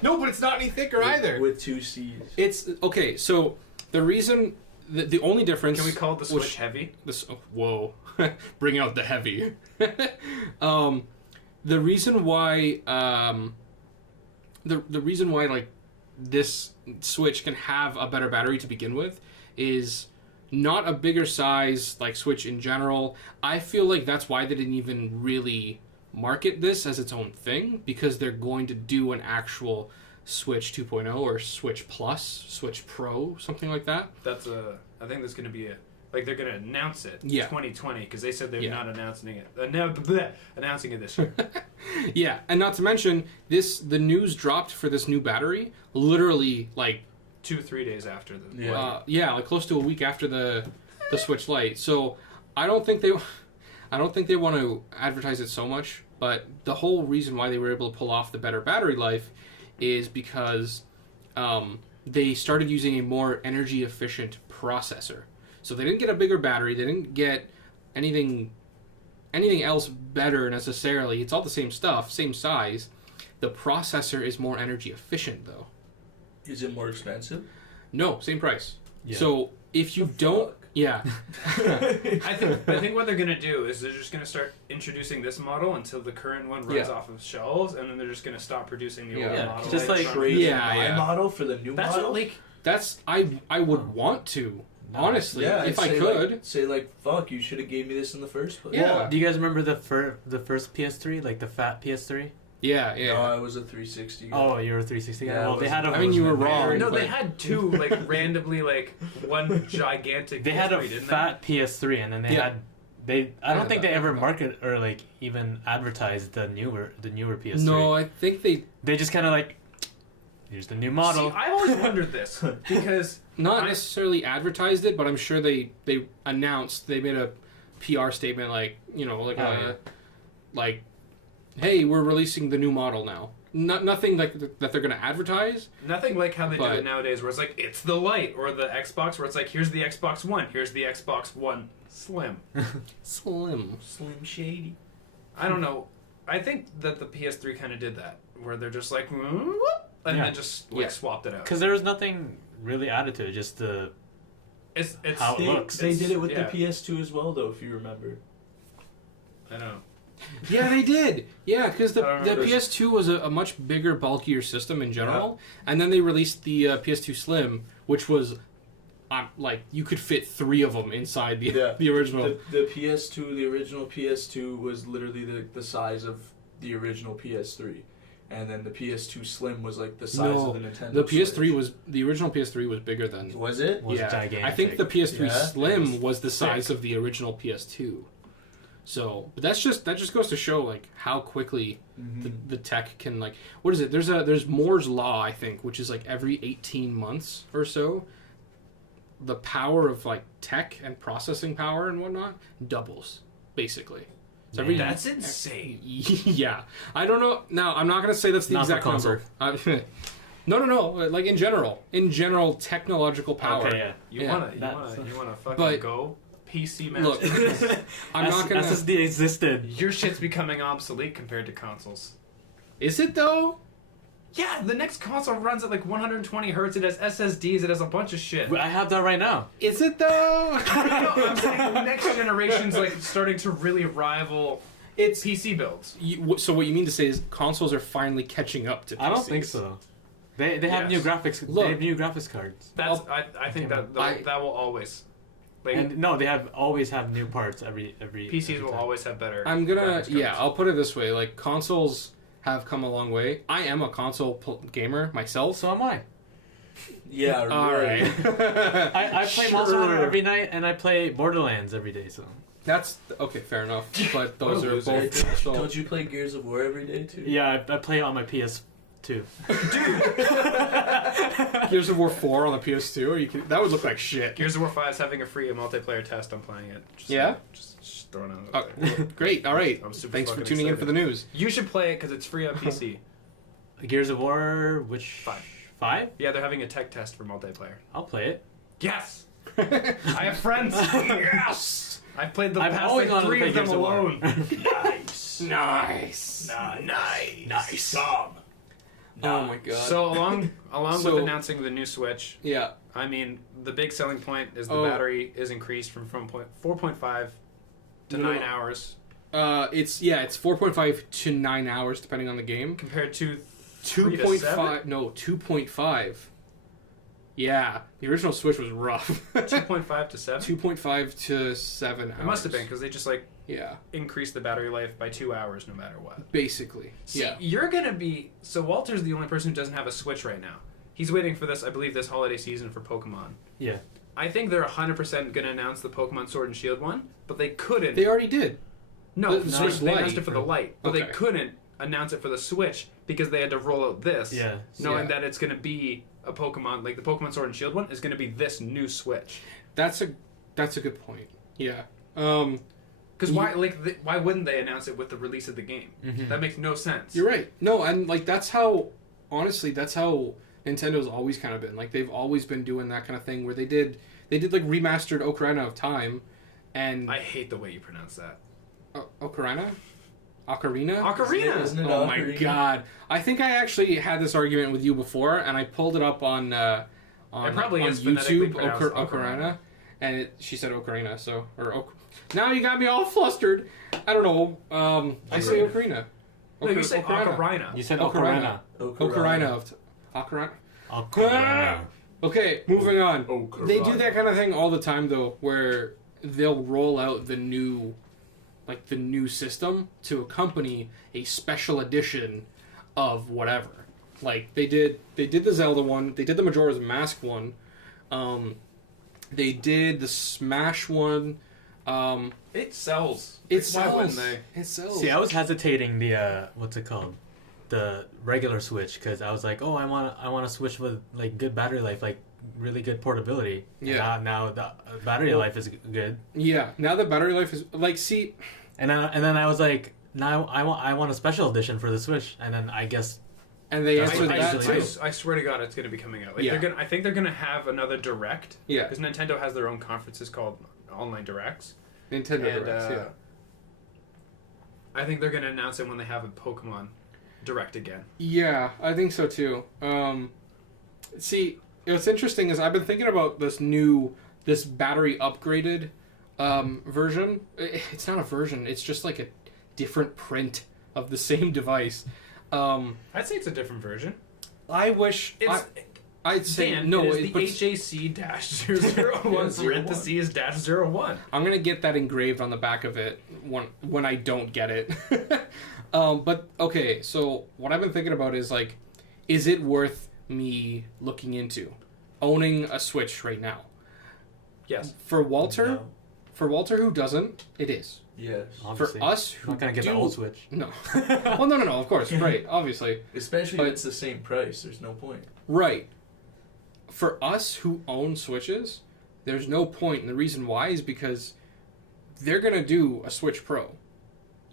No, but it's not any thicker either. with 2 C's. It's okay. So the reason, the only difference. Can we call it the Switch heavy? This? Oh, whoa! Bring out the heavy. The reason why, the reason why like this Switch can have a better battery to begin with is not a bigger size like Switch in general. I feel like that's why they didn't even really market this as its own thing, because they're going to do an actual Switch 2.0 or Switch Plus, Switch Pro, something like that. I think there's going to be they're going to announce it. Yeah. 2020, because they said they're Yeah. not announcing it. Announcing it this year. Yeah, and not to mention the news dropped for this new battery literally like 2-3 days after the. Yeah. like close to a week after the Switch Lite. So I don't think they want to advertise it so much. But the whole reason why they were able to pull off the better battery life is because they started using a more energy efficient processor. So they didn't get a bigger battery. They didn't get anything else better necessarily. It's all the same stuff, same size. The processor is more energy efficient though. Is it more expensive? No, same price. Yeah. So if you don't, yeah, I think what they're gonna do is they're just gonna start introducing this model until the current one runs Yeah. off of shelves, and then they're just gonna stop producing the older Yeah. model. Just like- Trade Yeah, my yeah. model for the new that's model? what like. that's I would want to honestly if I I'd say, could. Like, say like, fuck, you should have gave me this in the first place. Yeah. Well, do you guys remember the first PS3, like the fat PS3? Yeah. No, I was a 360 guy. Oh, you're a 360 guy? Yeah, well, they had a... I mean, you were wrong. No, but- they had two, like, randomly, like, one gigantic They had a PS3, didn't fat PS3, and then they Yeah. had... I don't think they ever that. market or like even advertised the newer PS3. No, I think They just kind of like, here's the new model. See, I've always wondered this, because... not necessarily advertised it, but I'm sure they announced, they made a PR statement like, you know, like like, hey, we're releasing the new model now. Nothing like that they're gonna advertise. Nothing like how they do But- it nowadays, where it's like, it's the Lite, or the Xbox, where it's like, here's the Xbox One, here's the Xbox One Slim. Slim. Slim Shady. I don't know. I think that the PS3 kind of did that, where they're just like, whoop, and Yeah. then just like swapped it out. Because there was nothing really added to it, just the... It's How it They, looks. they did it with yeah. the PS2 as well, though, if you remember. I don't know. Yeah, they did. Yeah, because the I don't remember. PS2 was a much bigger, bulkier system in general, and then they released the PS2 Slim, which was like you could fit 3 of them inside the original. The PS2, the original PS2 was literally the size of the original PS3. And then the PS2 Slim was like the size of the Nintendo The PS3 Switch. was the original PS3 was bigger than. Was it? Was yeah, gigantic. I think the PS3 Yeah, Slim was the size of the original PS2. So, but that just goes to show like how quickly the tech can like. What is it? There's Moore's law, I think, which is like every 18 months or so, the power of like tech and processing power and whatnot doubles, basically. So That's insane. yeah, I don't know. Now, I'm not gonna say that's the Not for exact number. No. Like in general, technological power. Okay, yeah. You wanna fucking But- go PC Look, mouse? I'm not gonna. SSD existed. Your shit's becoming obsolete compared to consoles. Is it though? Yeah, the next console runs at like 120 hertz. It has SSDs. It has a bunch of shit. I have that right now. Is it though? No, I'm saying the next generation's like starting to really rival It's PC builds. so what you mean to say is consoles are finally catching up to PCs. I don't think so. They have new Yes. graphics. Look. They have new graphics cards. That's I think that I- that will always. Like And no, they always have new parts every PCs every will time. always have better. I'm gonna graphics cards. I'll put it this way, like consoles have come a long way. I am a console gamer myself. So am I. Yeah, All right. I play Monster Hunter every night, and I play Borderlands every day. So That's okay, fair enough. But those What a are loser. both. So, Don't you play Gears of War every day, too? yeah, I play it on my PS2. Gears of War 4 on the PS2. Or that would look like shit. Gears of War 5 is having a free multiplayer test. I'm playing it. Yeah? Just throwing it Oh, out there. great. All right. I'm super Thanks for fucking tuning in excited. for the news. You should play it because it's free on PC. Gears of War, which 5. 5? Yeah, they're having a tech test for multiplayer. I'll play it. Yes, I have friends. Yes, I've played the I've past always like wanted to 3 play of them Gears of War. alone. Nice. Nice. Nice. Oh my god. So along So- with announcing the new Switch, yeah. I mean the big selling point is the Oh. battery is increased from 4.5 to No. 9 hours It's 4.5 to 9 hours depending on the game. compared to 3 to 7? 2.5. No, 2.5. Yeah, the original Switch was rough. 2.5 to 7. 2.5 to 7 hours. It must have been because they just like Yeah, increased the battery life by 2 hours no matter what. basically. See, Yeah. you're gonna be so Walter's the only person who doesn't have a Switch right now. He's waiting for this, I believe, this holiday season for Pokemon. Yeah. I think they're 100% gonna announce the Pokemon Sword and Shield one, but they couldn't. They already did. no, the they Switch announced Lite. it for the Lite, but Okay. they couldn't announce it for the Switch because they had to roll out this, Yeah. knowing Yeah. that it's gonna be a Pokemon, like the Pokemon Sword and Shield one is gonna be this new Switch. That's a good point. Yeah. Because why wouldn't they announce it with the release of the game? Mhm. That makes no sense. You're right. No, and like that's how Nintendo's always kind of been. Like they've always been doing that kind of thing where they did like remastered Ocarina of Time, and I hate the way you pronounce that. Ocarina. Ocarina? Ocarina. Isn't it Oh my Ocarina? god! I think I actually had this argument with you before, and I pulled it up on probably on is phonetically YouTube. pronounced Ocarina, Ocarina. and she said Ocarina. So now you got me all flustered. I don't know. I say Ocarina. No, you say Ocarina. You said Ocarina. Ocarina. Ocarina of Ocarina. Ocarina. Okay, moving on. Ocarina. They do that kind of thing all the time, though, where they'll roll out the new like the new system to accompany a special edition of whatever. Like they did the Zelda one, they did the Majora's Mask one, they did the Smash one. It sells. Why wouldn't they? It sells. See, I was hesitating the what's it called, the regular Switch, because I was like, oh, I want a Switch with like good battery life, like really good portability. Yeah. And now the battery life is good. Yeah. Now the battery life is like, see. And then I was like, now I want a special edition for the Switch, and then I guess. And they answered that too. I swear to God, it's going to be coming out. Like Yeah. I think they're going to have another direct. Yeah. Because Nintendo has their own conferences called Online Directs. Nintendo And, Directs, yeah. I think they're going to announce it when they have a Pokemon Direct again. Yeah, I think so too. See, what's interesting is I've been thinking about this battery upgraded version. It's not a version, it's just like a different print of the same device. I'd say it's a different version. I wish... I'd say Dan, no. it is the HAC-001 parentheses -01. I'm gonna get that engraved on the back of it when I don't get it. But okay, so what I've been thinking about is like, is it worth me looking into owning a Switch right now? Yes. For Walter, No. for Walter who doesn't, it is. Yes. Obviously. For us who I'm not gonna get the old Switch. No. Well, no, of course, right, obviously. Especially But- if it's the same price. There's no point. Right. For us who own Switches, there's no point, and the reason why is because they're gonna do a Switch Pro.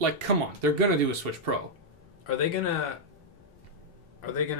Like, come on, they're gonna do a Switch Pro. Are they gonna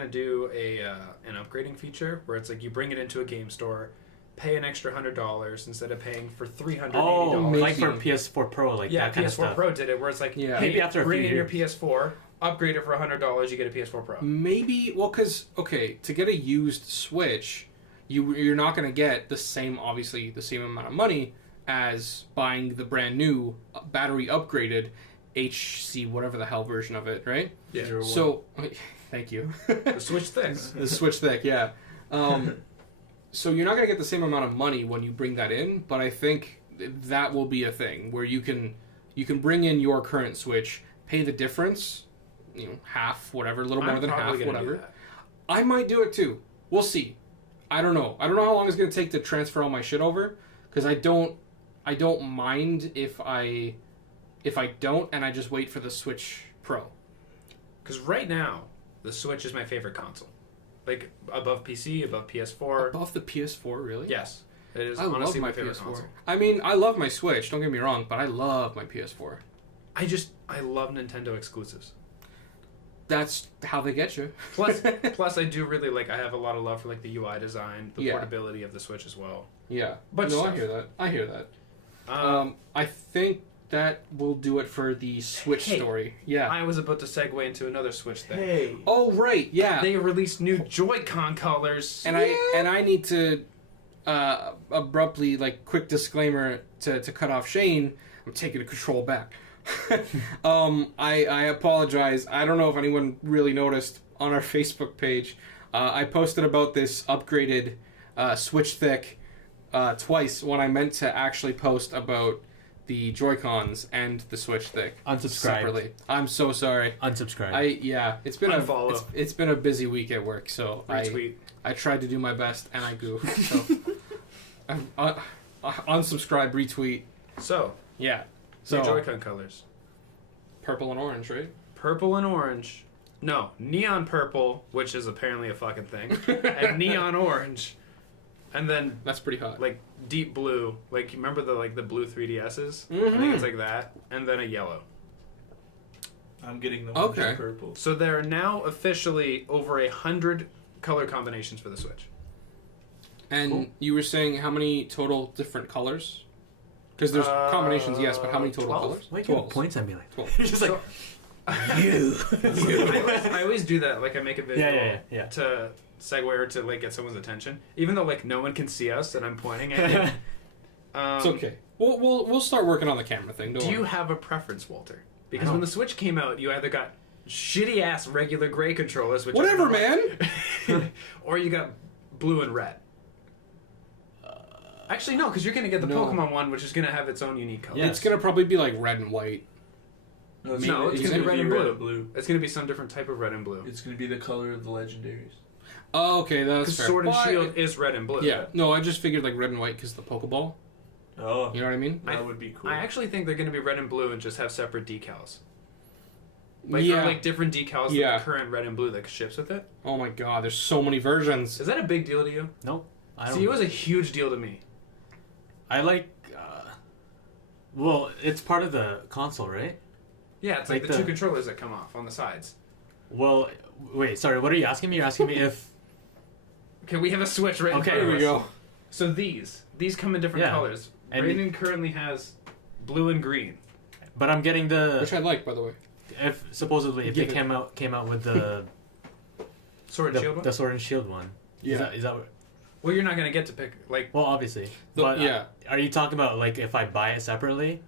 do an upgrading feature where it's like you bring it into a game store, pay an extra $100 instead of paying for $380? Oh, Maybe. like for PS4 Pro, like Yeah, that kind PS4 of stuff. Pro did it, where it's like, Yeah. hey, Maybe after a bring few in your years. PS4, upgrade it for $100, you get a PS4 Pro. Maybe, well, because, okay, to get a used Switch, you're not going to get the same amount of money as buying the brand new battery upgraded HC whatever the hell version of it, right? Yeah. 01. So, thank you. The Switch things. The Switch Thick, yeah. So you're not going to get the same amount of money when you bring that in, but I think that will be a thing where you can bring in your current Switch, pay the difference, half, whatever, a little more than half, whatever. I might do it too. We'll see. I don't know. I don't know how long it's going to take to transfer all my shit over, because I don't mind if I don't, and I just wait for the Switch Pro. Because right now, the Switch is my favorite console. Like, above PC, above PS4. Above the PS4, really? Yes. It is I love honestly my my favorite PS4. console. I mean, I love my Switch, don't get me wrong, but I love my PS4. I love Nintendo exclusives. That's how they get you. Plus, I do really I have a lot of love for like the UI design, the Yeah. portability of the Switch as well. Yeah. But no, stuff. I hear that. I think that will do it for the Switch Hey, story. Yeah. I was about to segue into another Switch thing. Hey. Oh, right, yeah. They released new Joy-Con colors. And I need to abruptly, quick disclaimer to cut off Shane. I'm taking the control back. I apologize. I don't know if anyone really noticed on our Facebook page. I posted about this upgraded Switch Thick twice when I meant to actually post about the Joy-Cons and the Switch Thick Unsubscribed. separately. I'm so sorry. Unsubscribe. It's been Unfollow. it's been a busy week at work, so Retweet. I tried to do my best and I goofed. So unsubscribe, retweet. So, Yeah. new So Joy-Con colors. purple and orange, right? Purple and orange. No, neon purple, which is apparently a fucking thing, and neon orange, and then That's pretty hot. deep blue. You remember the blue 3DSs? I Mhm. think it's like that, and then a yellow. I'm getting the one Okay. in purple. So there are now officially over 100 color combinations for the Switch. And Cool. you were saying how many total different colors? Because there's combinations, yes, but how many total 12? colors? Why you giving 12. points at me like 12. You're just like, you. I always do that. I make a visual yeah. to segue or to get someone's attention, even though no one can see us and I'm pointing at you. It's okay. We'll start working on the camera thing. Don't Do you worry. have a preference, Walter? Because I when don't. the Switch came out, you either got shitty ass regular gray controllers, which Whatever, are man. or you got blue and red. Actually, no, because you're going to get the No. Pokemon one, which is going to have its own unique color. Yeah. It's gonna probably be like red and white. No, it's going to be red and red blue. It's going to be some different type of red and blue. It's going to be the color of the legendaries. Oh, okay, that's Because fair. Sword and Well, Shield is red and blue. Yeah, no, I just figured like red and white because the Pokeball. Oh, You know what I mean? that would be cool. I actually think they're going to be red and blue and just have separate decals. Or Yeah. like different decals than Yeah. the current red and blue that ships with it. Oh my god, there's so many versions. Is that a big deal to you? No, I don't. See, it was a huge deal to me. I like. Well, it's part of the console, right? Yeah, it's like the two controllers that come off on the sides. Well, wait. Sorry, what are you asking me? You're asking me if. Okay, we have a Switch right in Okay, front of Here we us. go. So these come in different Yeah. colors. And Braydon currently has blue and green. But I'm getting the. Which I like, by the way. If supposedly if Give they it. came out with the Sword and Shield one? the Sword and Shield one. Yeah. Is that what, Well, you're not going to get to pick, like obviously. The- But yeah. are you talking about like if I buy it separately?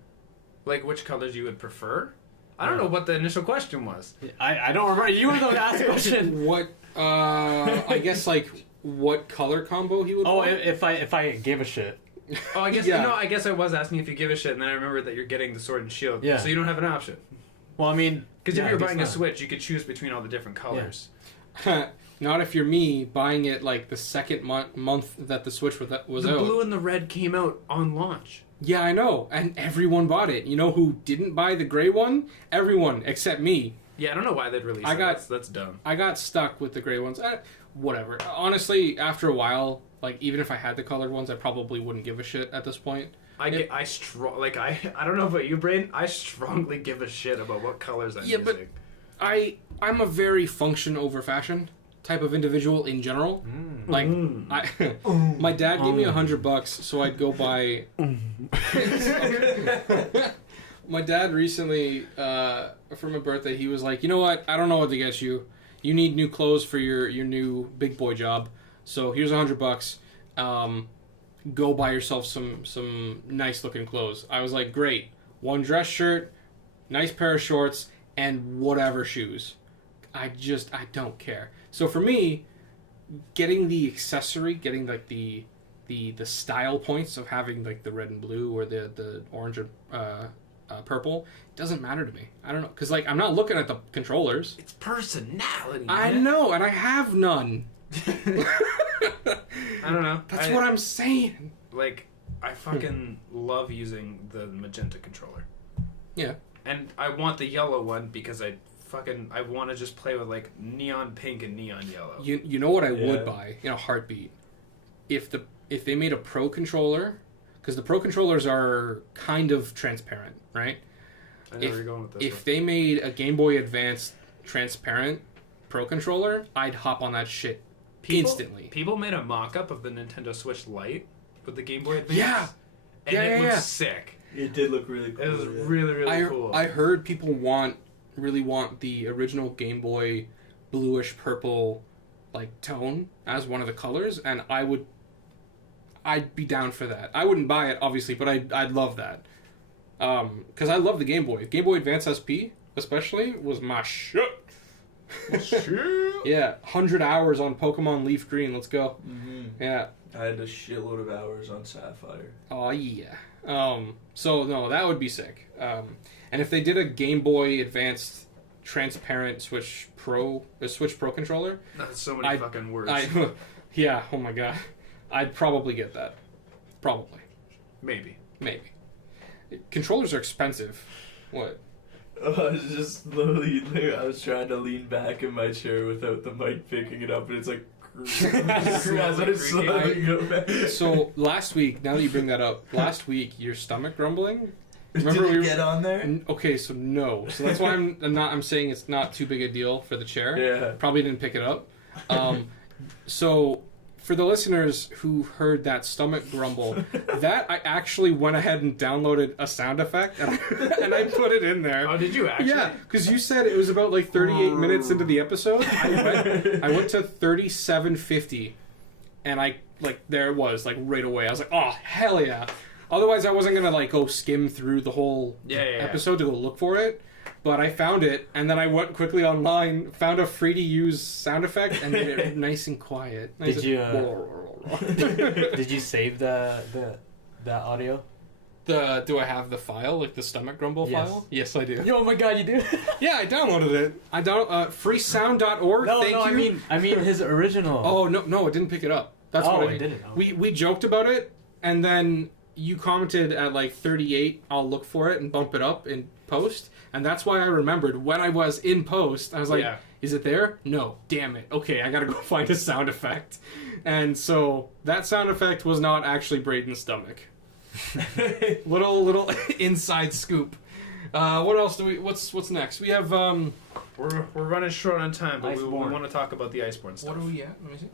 which colors you would prefer. I don't know what the initial question was. I don't remember. You were the one to ask the question. What? I guess like what color combo he would. Oh, want? if I gave a shit. Oh, I guess Yeah. no. I guess I was asking if you give a shit, and then I remembered that you're getting the Sword and Shield. Yeah. So you don't have an option. Well, I mean, Because yeah, if you're I guess buying a not. Switch, you could choose between all the different colors. Not if you're me buying it like the second month that the Switch was The out. blue and the red came out on launch. Yeah, I know, and everyone bought it. You know who didn't buy the gray one? Everyone except me. Yeah, I don't know why they'd release I it. got- That's dumb. I got stuck with the gray ones. Whatever. Honestly, after a while, like even if I had the colored ones, I probably wouldn't give a shit at this point. I don't know about you, Brain. I strongly give a shit about what colors I'm Yeah, but- using. I'm a very function over fashion type of individual in general. Like my dad gave me $100, so I'd go buy. My dad recently, for my birthday, he was like, "You know what? I don't know what to get you. You need new clothes for your new big boy job. So here's $100. Go buy yourself some nice looking clothes." I was like, "Great. One dress shirt, nice pair of shorts, and whatever shoes. I don't care." So for me, getting the accessory, getting like the style points of having like the red and blue or the orange and purple doesn't matter to me. I don't know, because like I'm not looking at the controllers. It's personality. I man. know, and I have none. I don't know. That's what I'm saying. Like. I fucking love using the magenta controller. Yeah. And I want the yellow one because I want to just play with like neon pink and neon yellow. You know what I Yeah. would buy in a heartbeat if they made a pro controller, because the pro controllers are kind of transparent, right? I know where you're going with this. If they made a Game Boy Advance transparent pro controller, I'd hop on that shit instantly. People made a mock-up of the Nintendo Switch Lite with the Game Boy Advance. Yeah. And Yeah, it yeah, looked yeah. sick. It did look really cool. It was yeah. really cool. I heard people really want the original Game Boy bluish purple like tone as one of the colors, and I'd be down for that. I wouldn't buy it obviously, but I'd love that. Because I love the Game Boy. Game Boy Advance SP especially was my shit. Yeah, 100 hours on Pokemon Leaf Green. Let's go. Mm-hmm. Yeah. I had a shitload of hours on Sapphire. Oh yeah. So no, that would be sick. And if they did a Game Boy Advanced transparent Switch Pro controller, That's so many fucking words. yeah. Oh my god, I'd probably get that. Probably, Maybe. maybe. Controllers are expensive. What? I was just literally, I was trying to lean back in my chair without the mic picking it up, and it's like. As I slowly go back. So last week, now that you bring that up, last week your stomach grumbling. Did it get on there? Okay, so no. So that's why I'm saying it's not too big a deal for the chair. Yeah. Probably didn't pick it up. So for the listeners who heard that stomach grumble, that I actually went ahead and downloaded a sound effect and I put it in there. Oh, did you actually? Yeah, because you said it was about like 38 minutes into the episode. I went to 37:50, and there it was like right away. I was like, oh hell yeah! Otherwise, I wasn't gonna like go skim through the whole Yeah. episode to go look for it. but I found it, and then I went quickly online, found a free to use sound effect, and made it nice and quiet. Did you save the audio? Do I have the file, like the stomach grumble file? Yes, I do. Oh my god, you do? Yeah, I downloaded it. Freesound.org. No, thank you. I mean his original. Oh no, it didn't pick it up. That's what I mean. It didn't. Oh. We joked about it, and then you commented at like 38. I'll look for it and bump it up in post, and that's why I remembered when I was in post. I was like, "Is it there? No, damn it. Okay, I gotta go find a sound effect." And so that sound effect was not actually Braydon's stomach. little inside scoop. What else do we? What's next? We have We're running short on time, but we Iceborne. want to talk about the Iceborne stuff. What are we at? Let me see.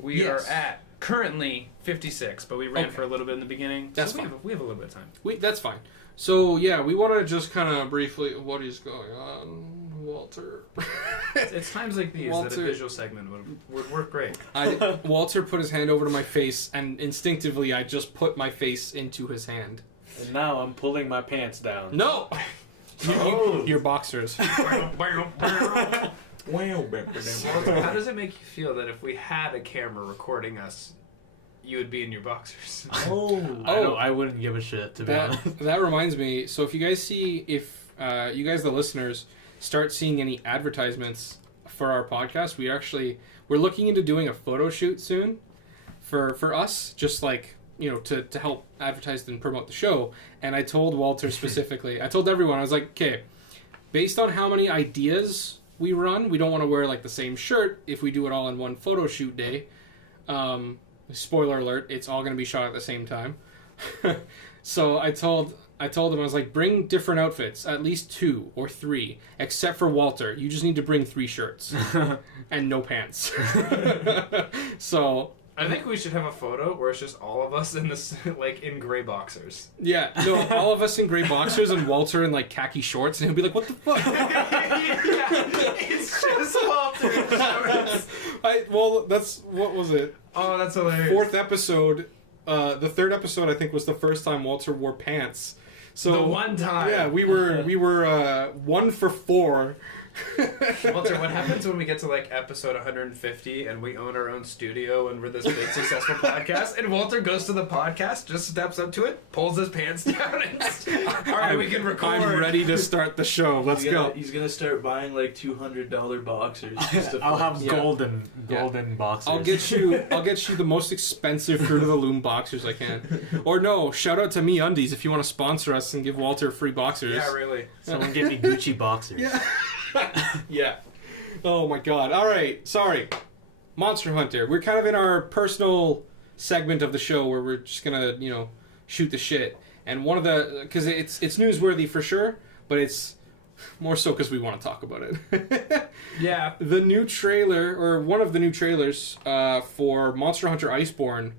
We are at currently 56, but we ran Okay. for a little bit in the beginning. That's so fine. We have a little bit of time. That's fine. So yeah, we want to just kind of briefly. What is going on, Walter? It's times like these that Walter. a visual segment would work great. Walter put his hand over to my face, and instinctively I just put my face into his hand. And now I'm pulling my pants down. No! Your boxers. How does it make you feel that if we had a camera recording us, you would be in your boxers? I wouldn't give a shit, to be honest. That reminds me, so if you guys see, you guys the listeners start seeing any advertisements for our podcast, we're looking into doing a photo shoot soon for us, just like, to help advertise and promote the show. And I told Walter specifically, I told everyone, I was like, okay, based on how many ideas we run, we don't want to wear like the same shirt if we do it all in one photo shoot day. Spoiler alert, it's all going to be shot at the same time. So I told him, I was like, bring different outfits, at least 2 or 3, except for Walter. You just need to bring 3 shirts and no pants. So I think we should have a photo where it's just all of us in this, like, in gray boxers. yeah, no, all of us in gray boxers and Walter in like khaki shorts, and he'll be like, "What the fuck?" It's just Walter in shorts. What was it? Oh, that's hilarious. 4th episode. The 3rd episode, I think, was the first time Walter wore pants. So the one time. Yeah, we were 1 for 4. Walter, what happens when we get to like episode 150 and we own our own studio and we're this big successful podcast, and Walter goes to the podcast, just steps up to it, pulls his pants down, and all right, we can record. I'm ready to start the show. Let's go. He's gonna start buying like $200 boxers. I'll have Yeah. golden boxers. I'll get you the most expensive Fruit of the Loom boxers I can. Or no, shout out to Me Undies if you want to sponsor us and give Walter free boxers. Yeah, really. Someone get me Gucci boxers. Yeah. Yeah. Oh my god. All right. Sorry. Monster Hunter. We're kind of in our personal segment of the show where we're just gonna, shoot the shit. And one of the, because it's newsworthy for sure, but it's more so because we want to talk about it. Yeah. The new trailer, or one of the new trailers for Monster Hunter Iceborne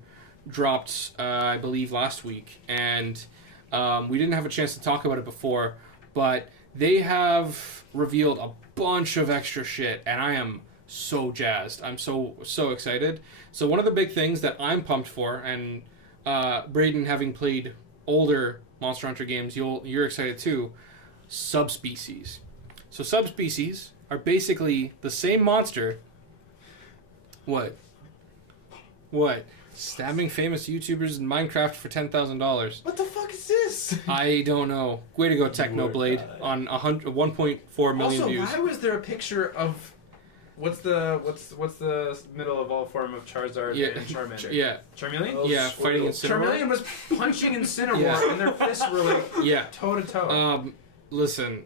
dropped, I believe, last week. And we didn't have a chance to talk about it before, but they have revealed a bunch of extra shit, and I am so jazzed. I'm so excited. So one of the big things that I'm pumped for, and Braydon, having played older Monster Hunter games, you're excited too, subspecies. So subspecies are basically the same monster. What? Stabbing famous YouTubers in Minecraft for $10,000. What the fuck is this? I don't know. Way to go, Technoblade, on 1.4 million Also, views. why was there a picture of what's the middle of all form of Charizard and Charmander? Charmeleon? Oh, Yeah, fighting Squirtle. Incineroar. Charmeleon was punching Incineroar, Yeah. and their fists were like Yeah. toe to toe. Listen.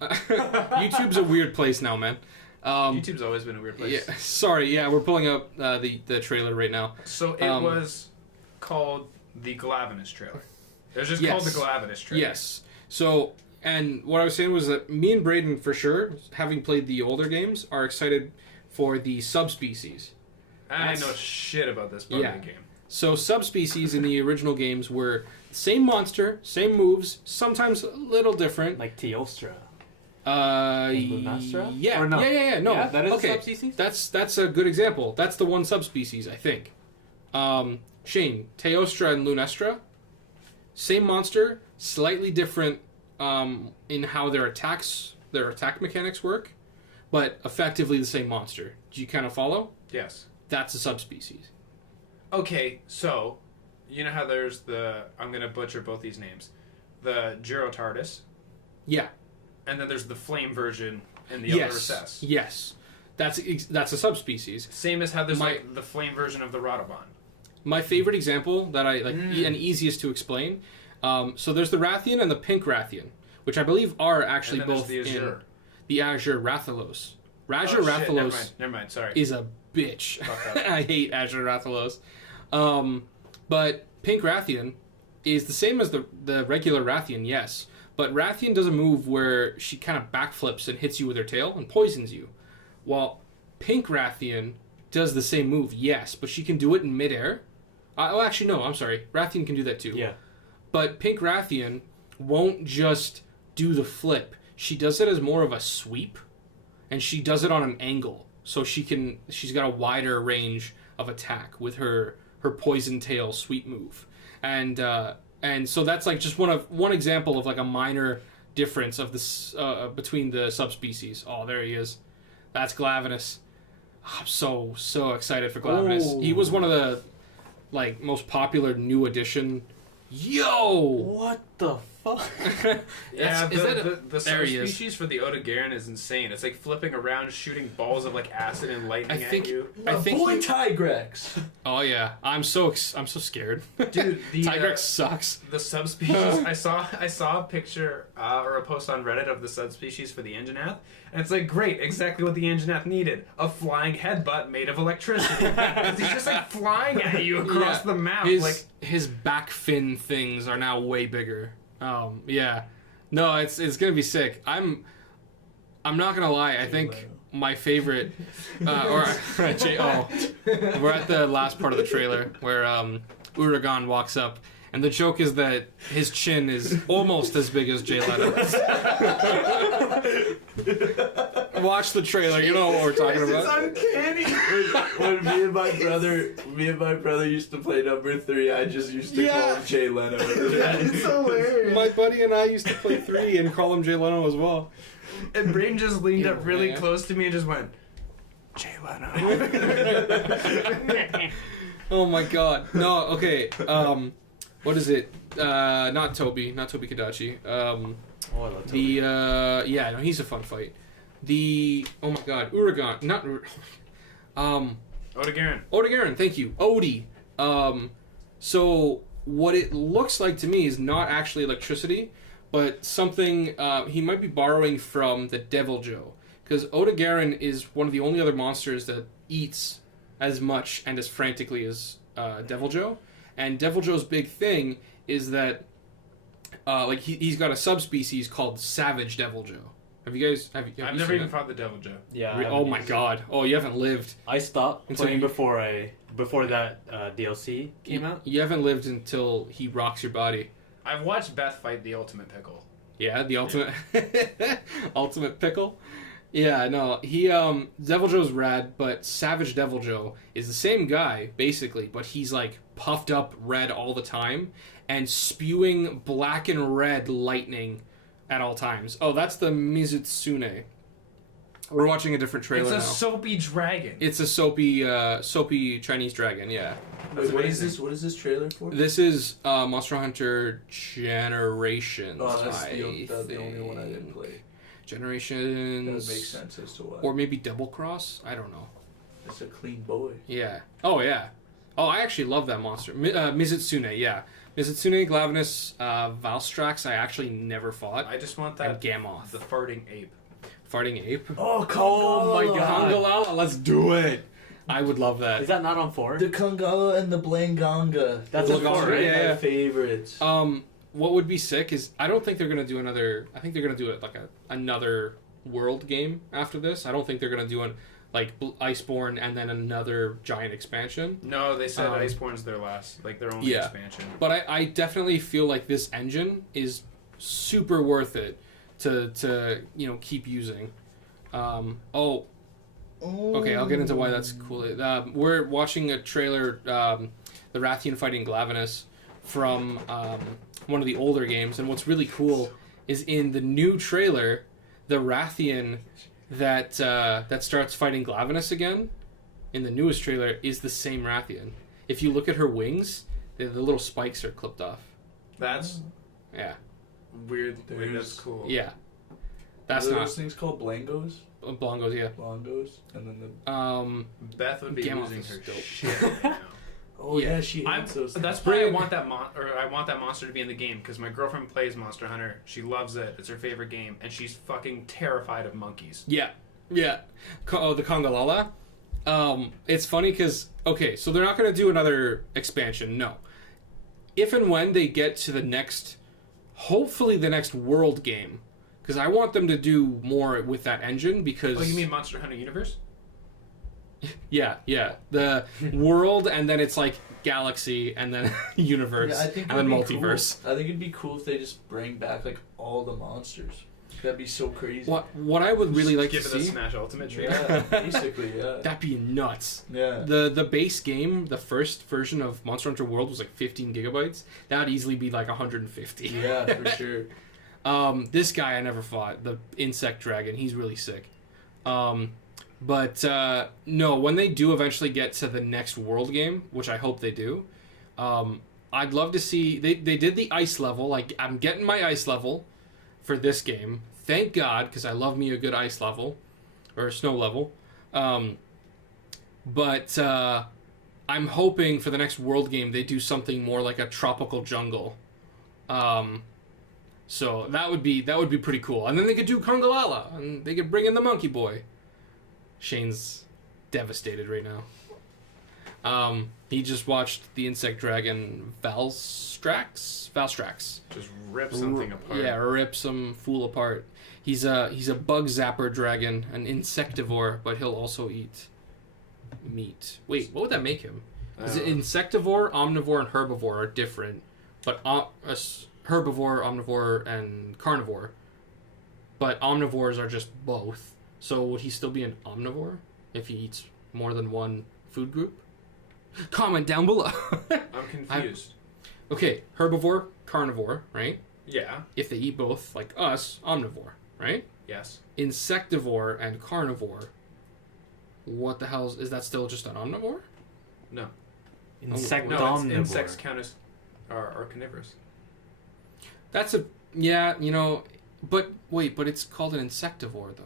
YouTube's a weird place now, man. YouTube's always been a weird place. Yeah, sorry, we're pulling up the trailer right now. So it was called the Glavenus trailer. It was just called the Glavenus trailer. Yes. So, and what I was saying was that me and Braydon, for sure, having played the older games, are excited for the subspecies. I know shit about this part of the game. So subspecies in the original games were same monster, same moves, sometimes a little different. Like Teostra. Lunastra? Yeah. Or no? Yeah. No, Yeah, that is a okay. subspecies? That's a good example. That's the one subspecies, I think. Shane, Teostra and Lunastra, same monster, slightly different in how their attack mechanics work, but effectively the same monster. Do you kind of follow? Yes. That's a subspecies. Okay, so you know how there's I'm gonna butcher both these names, the Gyrotardus. Yeah. And then there's the flame version and the other recess. Yes. That's a subspecies. Same as how there's the flame version of the Radobon. My favorite example that I like and easiest to explain. So there's the Rathian and the pink Rathian, which I believe are actually both the Azure. in the Azure Rathalos. Rathalos never mind, sorry. is a bitch. I hate Azure Rathalos. But pink Rathian is the same as the regular Rathian, yes. But Rathian does a move where she kind of backflips and hits you with her tail and poisons you. While pink Rathian does the same move, yes, but she can do it in midair. Actually, no, I'm sorry. Rathian can do that too. Yeah. But pink Rathian won't just do the flip. She does it as more of a sweep, and she does it on an angle. So she's got a wider range of attack with her poison tail sweep move. And so that's like just one example of like a minor difference of this between the subspecies. Oh, there he is. That's Glavenus. I'm so excited for Glavenus. Oh. He was one of the like most popular new edition. Yo! What the fuck? Yeah, the there he is. subspecies for the Odogaron is insane. It's like flipping around, shooting balls of like acid and lightning at you. I think Tigrex. Oh yeah, I'm so scared. Dude, the Tigrex sucks. The subspecies. I saw a picture or a post on Reddit of the subspecies for the Anjanath, and it's like great, exactly what the Anjanath needed: a flying headbutt made of electricity. 'Cause he's just like flying at you across the map. His back fin things are now way bigger. Yeah, no, it's gonna be sick. I'm not gonna lie. I think my favorite, we're at the last part of the trailer where Uragan walks up, and the joke is that his chin is almost as big as Jay Leno's. Watch the trailer, you know what we're talking about. It's uncanny. When me and my brother used to play number 3, I just used to call him Jay Leno. It's hilarious. My buddy and I used to play 3 and call him Jay Leno as well. And Braydon just leaned up really close to me and just went, Jay Leno. Oh my god. No, okay. What is it? Not Toby Kadachi. I love Toby. No, he's a fun fight. Oh my god, Uragan, not Odogaron, thank you. Odie. So what it looks like to me is not actually electricity, but something he might be borrowing from the Deviljho, because Odogaron is one of the only other monsters that eats as much and as frantically as Deviljho. And Deviljho's big thing is that he's got a subspecies called Savage Deviljho. Have you guys? I've never even fought the Deviljho. Yeah. Oh my god! Oh, you haven't lived. I stopped Until playing before that DLC came out. You haven't lived until he rocks your body. I've watched Beth fight the Ultimate Pickle. Yeah, the ultimate ultimate pickle. Yeah, no, he Deviljho's rad, but Savage Deviljho is the same guy basically, but he's like puffed up red all the time and spewing black and red lightning at all times. Oh, that's the Mizutsune. We're watching a different trailer now. It's a soapy dragon. It's a soapy Chinese dragon, yeah. Wait, what is this? What is this trailer for? This is Monster Hunter Generations. Oh, that's the only one I didn't play. Generations. That would make sense as to why. Or maybe Double Cross? I don't know. It's a clean boy. Yeah. Oh, yeah. Oh, I actually love that monster. Mizutsune, yeah. Mizutsune, Glavenus, Valstrax, I actually never fought. I just want that. And Gamoth. The farting ape. Farting ape? Oh, my God. Kangala, let's do it. I would love that. Is that not on 4? The Kangala and the Blanganga. That's Those a are four, yeah. my favorites. What would be sick is I don't think they're gonna do another. I think they're gonna do it like another world game after this. I don't think they're gonna do Iceborne and then another giant expansion. No, they said Iceborne's their only expansion. But I definitely feel like this engine is super worth it to keep using. Okay, I'll get into why that's cool. We're watching a trailer, the Rathian fighting Glavenus from one of the older games, and what's really cool is in the new trailer, the Rathian that starts fighting Glavenus again. In the newest trailer, is the same Rathian. If you look at her wings, the little spikes are clipped off. That's Yeah. weird. Wait, that's cool. Yeah. That's What are not those things called? Blangos? Blongos, yeah. Blongos? And then the... Beth would be Gamma losing is her dope. shit right now. Oh, Yeah. yeah, she hates those things. That's why I want that I want that monster to be in the game, because my girlfriend plays Monster Hunter. She loves it. It's her favorite game, and she's fucking terrified of monkeys. Yeah. Yeah. The Congalala. It's funny because, okay, so they're not going to do another expansion, no. If and when they get to the next, hopefully the next world game, because I want them to do more with that engine, because... Oh, you mean Monster Hunter Universe? Yeah. The world, and then it's like galaxy, and then universe, Yeah, I think and then it'd be multiverse. Cool. I think it'd be cool if they just bring back like all the monsters. That'd be so crazy. What I would really like Give to it a see... Smash Ultimate tree. Yeah, basically, yeah. That'd be nuts. Yeah. The base game, the first version of Monster Hunter World was like 15 gigabytes. That'd easily be like 150. Yeah, for sure. This guy I never fought, the insect dragon, he's really sick. But no, when they do eventually get to the next world game, which I hope they do, I'd love to see... They did the ice level. Like, I'm getting my ice level for this game. Thank God, because I love me a good ice level. Or snow level. But I'm hoping for the next world game they do something more like a tropical jungle. So that would be pretty cool. And then they could do Congalala, and they could bring in the Monkey Boy. Shane's devastated right now. He just watched the insect dragon Valstrax. Just rip something apart. Yeah, rip some fool apart. He's a bug zapper dragon, an insectivore, but he'll also eat meat. Wait, what would that make him? Is it insectivore, omnivore, and herbivore are different, but herbivore, omnivore, and carnivore. But omnivores are just both. So would he still be an omnivore if he eats more than one food group? Comment down below. I'm confused. Okay, herbivore, carnivore, right? Yeah. If they eat both, like us, omnivore, right? Yes. Insectivore and carnivore. What the hell is that? Still just an omnivore? No. Insectomnivore. No, insects count as are carnivorous. That's but it's called an insectivore though.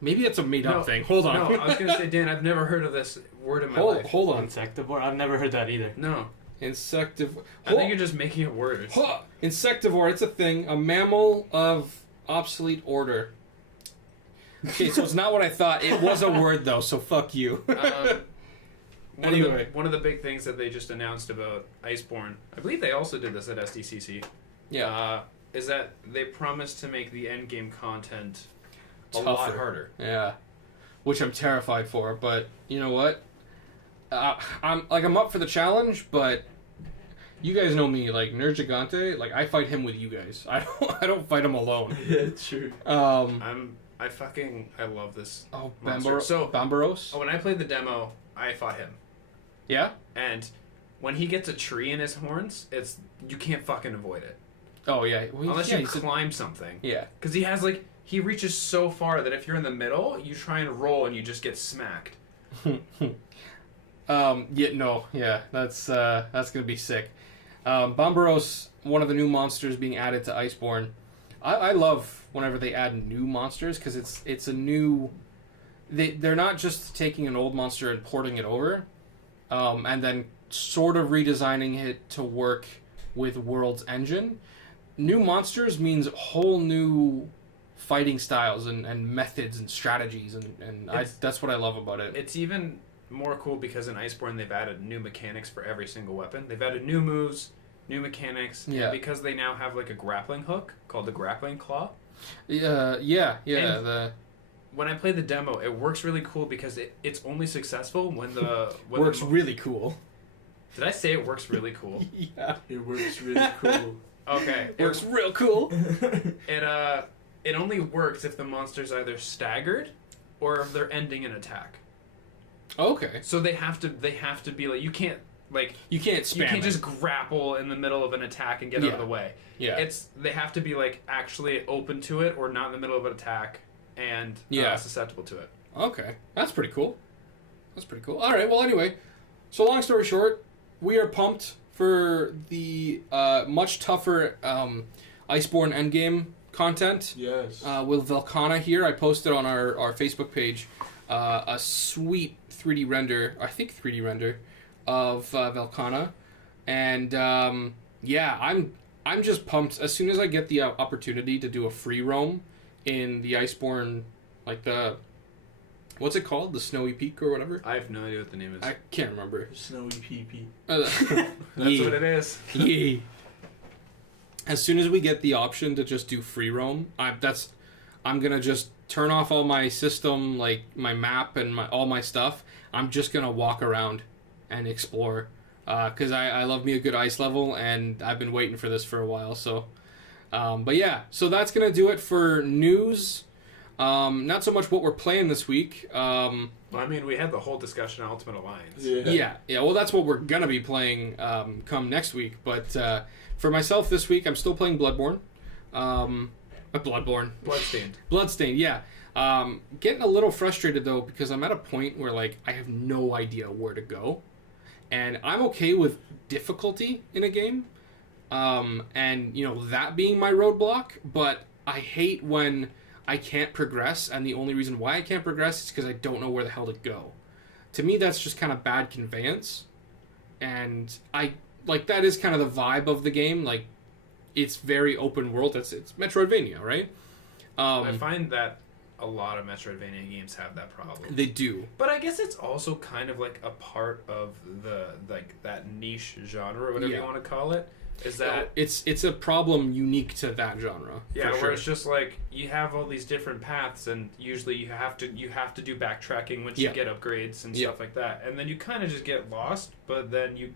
Maybe that's a made-up thing. Hold on. No, I was gonna say, Dan, I've never heard of this word in my life. Hold on. Insectivore? I've never heard that either. No. Insectivore. I think you're just making up words. Insectivore, it's a thing. A mammal of obsolete order. Okay, so it's not what I thought. It was a word, though, so fuck you. One of the big things that they just announced about Iceborne, I believe they also did this at SDCC, is that they promised to make the endgame content a lot harder. Yeah. Which I'm terrified for, but you know what? I'm up for the challenge, but you guys know me, like Nerd Gigante, like I fight him with you guys. I don't fight him alone. Yeah, true. I love this. Oh, Bambaros? When I played the demo, I fought him. Yeah? And when he gets a tree in his horns, you can't fucking avoid it. Oh yeah. Well, unless you climb something. Yeah. Because he reaches so far that if you're in the middle, you try and roll and you just get smacked. That's gonna be sick. Bomberos, one of the new monsters being added to Iceborne. I love whenever they add new monsters because it's a new. They're not just taking an old monster and porting it over, and then sort of redesigning it to work with World's engine. New monsters means whole new fighting styles and methods and strategies and that's what I love about it. It's even more cool because in Iceborne they've added new mechanics for every single weapon. They've added new moves, new mechanics, and because they now have like a grappling hook called the grappling claw. When I played the demo, it works really cool because it's only successful when works really cool. Did I say it works really cool? Yeah. It works really cool. Okay. It works real cool. It only works if the monster's either staggered or if they're ending an attack. Okay. So they have to be like, you can't like you can't spam. You can't it. just grapple in the middle of an attack and get out of the way. Yeah. They have to be like actually open to it or not in the middle of an attack and susceptible to it. Okay, that's pretty cool. All right. Well, anyway, so long story short, we are pumped for the much tougher Iceborne endgame content. Yes. With Velkhana here, I posted on our Facebook page a sweet 3D render, I think 3D render, of Velkhana, and I'm just pumped. As soon as I get the opportunity to do a free roam in the Iceborne, like the, what's it called, the Snowy Peak or whatever. I have no idea what the name is. I can't remember. Snowy PP. That's what it is. Yeah. As soon as we get the option to just do free roam, I'm gonna just turn off all my system, like my map and all my stuff. I'm just gonna walk around and explore, because I love me a good ice level, and I've been waiting for this for a while. So, but yeah, so that's gonna do it for news. Not so much what we're playing this week. Well, I mean, we had the whole discussion on Ultimate Alliance. Yeah. Well, that's what we're gonna be playing come next week. But for myself this week, I'm still playing Bloodborne. Bloodstained. Yeah. Getting a little frustrated though, because I'm at a point where like I have no idea where to go, and I'm okay with difficulty in a game, and that being my roadblock. But I hate when I can't progress, and the only reason why I can't progress is because I don't know where the hell to go. To me, that's just kind of bad conveyance, and that is kind of the vibe of the game. Like, it's very open world. It's Metroidvania, right? I find that a lot of Metroidvania games have that problem. They do. But I guess it's also kind of like a part of the that niche genre, whatever you want to call it. Is that it's a problem unique to that genre? Yeah, where it's just like you have all these different paths, and usually you have to do backtracking once you get upgrades and stuff like that, and then you kind of just get lost, but then you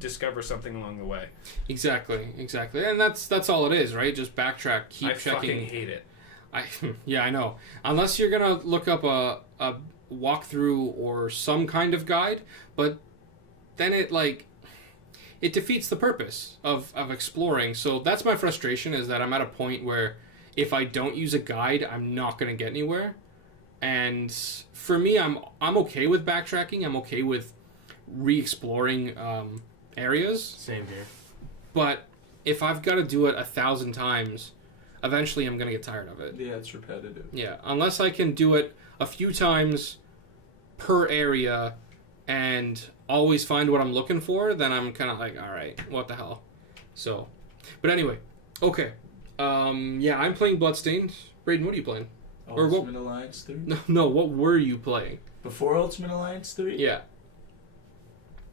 discover something along the way. Exactly, and that's all it is, right? Just backtrack, keep checking. I fucking hate it. I know. Unless you're gonna look up a walkthrough or some kind of guide, but then it defeats the purpose of exploring. So that's my frustration, is that I'm at a point where if I don't use a guide, I'm not going to get anywhere. And for me, I'm okay with backtracking. I'm okay with re-exploring areas. Same here. But if I've got to do it 1,000 times, eventually I'm going to get tired of it. Yeah, it's repetitive. Yeah, unless I can do it a few times per area and always find what I'm looking for, then I'm kind of like, all right, what the hell? So, but anyway, okay. I'm playing Bloodstained. Braydon, what are you playing? Ultimate Alliance 3? No, what were you playing? Before Ultimate Alliance 3? Yeah.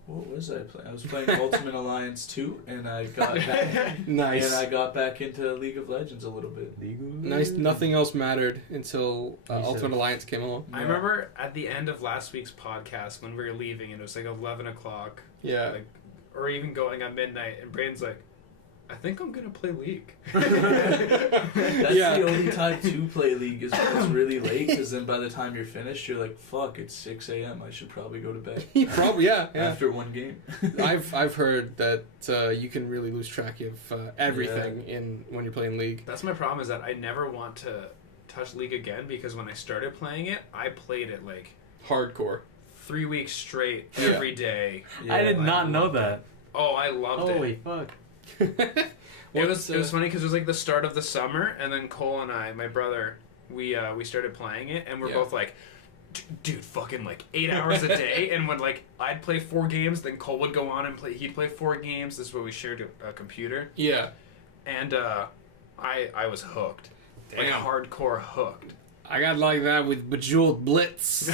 What was I playing? I was playing Ultimate Alliance 2, and I got back. Nice. And I got back into League of Legends a little bit. Nice. Nothing else mattered until Ultimate Alliance came along. I remember at the end of last week's podcast when we were leaving, and it was like 11 o'clock. Yeah. Or even going on midnight, and Braden's like, I think I'm gonna play League. That's the only time to play League is when it's really late, because then by the time you're finished, you're like, fuck, it's 6 a.m. I should probably go to bed. Probably, yeah. After one game. I've heard that you can really lose track of everything when you're playing League. That's my problem, is that I never want to touch League again, because when I started playing it, I played it like hardcore. 3 weeks straight, every day. Yeah. I did not know that. Oh, I loved it. Holy fuck. It was funny because it was like the start of the summer, and then Cole and I, my brother, we started playing it, and we're both like, dude, fucking like 8 hours a day. And when like I'd play 4 games, then Cole would go on and he'd play 4 games. This is where we shared a computer. Yeah. And I was hooked. Damn. Like hardcore hooked. I got like that with Bejeweled Blitz.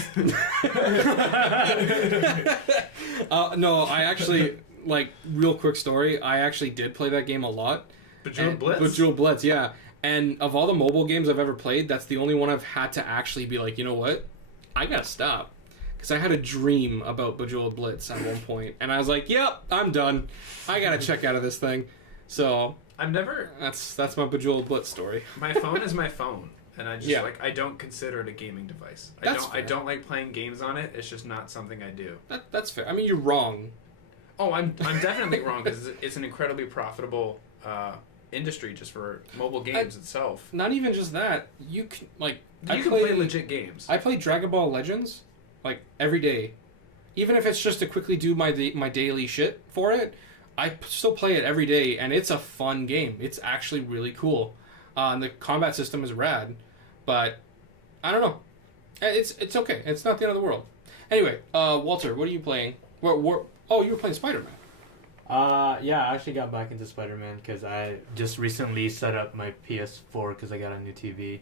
No, I actually, like, real quick story, I actually did play that game a lot. Bejeweled Blitz? Bejeweled Blitz, yeah. And of all the mobile games I've ever played, that's the only one I've had to actually be like, you know what? I gotta stop. Because I had a dream about Bejeweled Blitz at one point, and I was like, yep, I'm done. I gotta check out of this thing. So, I've never... That's my Bejeweled Blitz story. My phone is my phone. And I just I don't consider it a gaming device. I don't like playing games on it. It's just not something I do. That's fair. I mean, you're wrong. Oh, I'm definitely wrong because it's an incredibly profitable industry just for mobile games itself. Not even just that. You can play legit games. I play Dragon Ball Legends like every day, even if it's just to quickly do my daily shit for it. I still play it every day, and it's a fun game. It's actually really cool. And the combat system is rad, but I don't know. It's okay. It's not the end of the world. Anyway, Walter, what are you playing? Oh, you were playing Spider-Man. Yeah, I actually got back into Spider-Man because I just recently set up my PS4 because I got a new TV,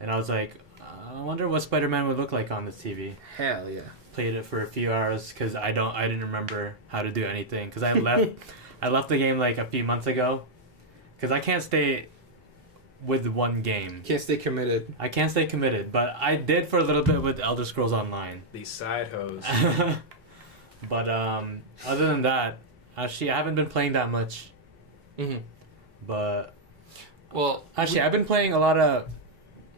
and I was like, I wonder what Spider-Man would look like on this TV. Hell yeah! Played it for a few hours because I didn't remember how to do anything because I left the game like a few months ago because I can't stay with one game. Can't stay committed. I can't stay committed, but I did for a little bit with Elder Scrolls Online. These side hoes. But other than that, actually, I haven't been playing that much. Mm-hmm. But well, actually, I've been playing a lot of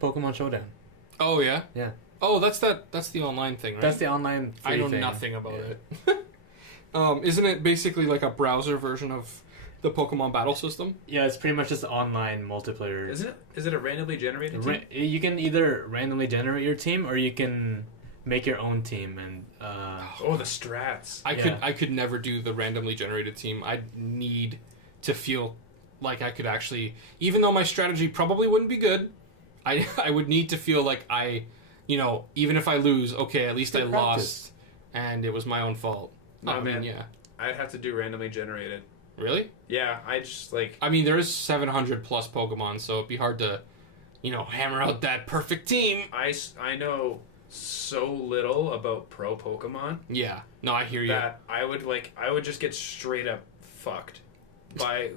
Pokemon Showdown. Oh yeah. Yeah. Oh, that's the online thing, right? That's the online. I know thing. nothing about it. Isn't it basically like a browser version of the Pokemon battle system? Yeah, it's pretty much just online multiplayer. Is it a randomly generated team? You can either randomly generate your team or you can make your own team and. The strats. I could never do the randomly generated team. I'd need to feel like I could actually, even though my strategy probably wouldn't be good, I would need to feel like even if I lose, okay, at least I lost, and it was my own fault. No, man. Yeah. I'd have to do randomly generated. Really? Yeah, I just like... I mean, there is 700 plus Pokemon, so it'd be hard to, hammer out that perfect team. I know so little about pro Pokemon. Yeah. No, I hear you. That I would just get straight up fucked by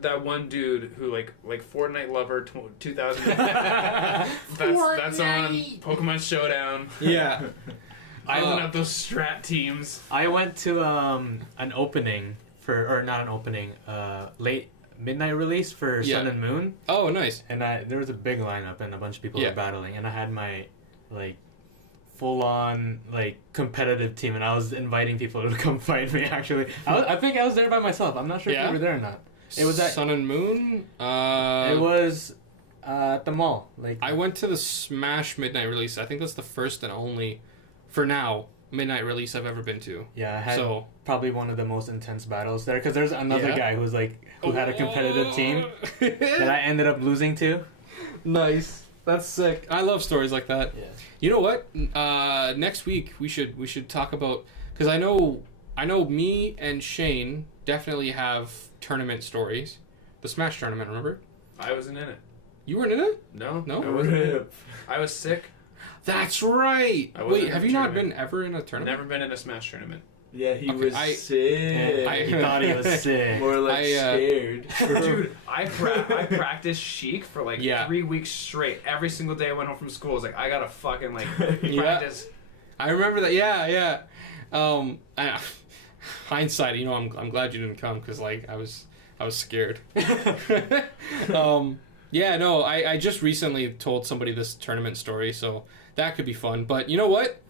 that one dude who like Fortnite Lover 2000. that's on Pokemon Showdown. Yeah. Building up those strat teams. I went to an opening not an opening, late midnight release for Sun and Moon. Oh, nice. And there was a big lineup and a bunch of people were battling, and I had my full on competitive team, and I was inviting people to come fight me. Actually, I think I was there by myself. I'm not sure if you were there or not. It was at Sun and Moon. It was at the mall. I went to the Smash midnight release. I think that's the first and only, for now, midnight release I've ever been to. Yeah, I had probably one of the most intense battles there because there's another guy who's who had a competitive team that I ended up losing to. Nice. That's sick. I love stories like that. Yeah. You know what? Next week we should talk about, because I know me and Shane definitely have tournament stories. The Smash tournament, remember? I wasn't in it. You weren't in it? No. I wasn't in it. I was sick. That's right. Wait, have you not been ever in a tournament? Never been in a Smash tournament. Yeah, he was sick. He thought he was sick. More like scared. Dude, I practiced Sheik for 3 weeks straight. Every single day I went home from school, I was like, I gotta fucking practice. I remember that. Yeah. Hindsight, I'm glad you didn't come because I was scared. I just recently told somebody this tournament story, so that could be fun. But you know what?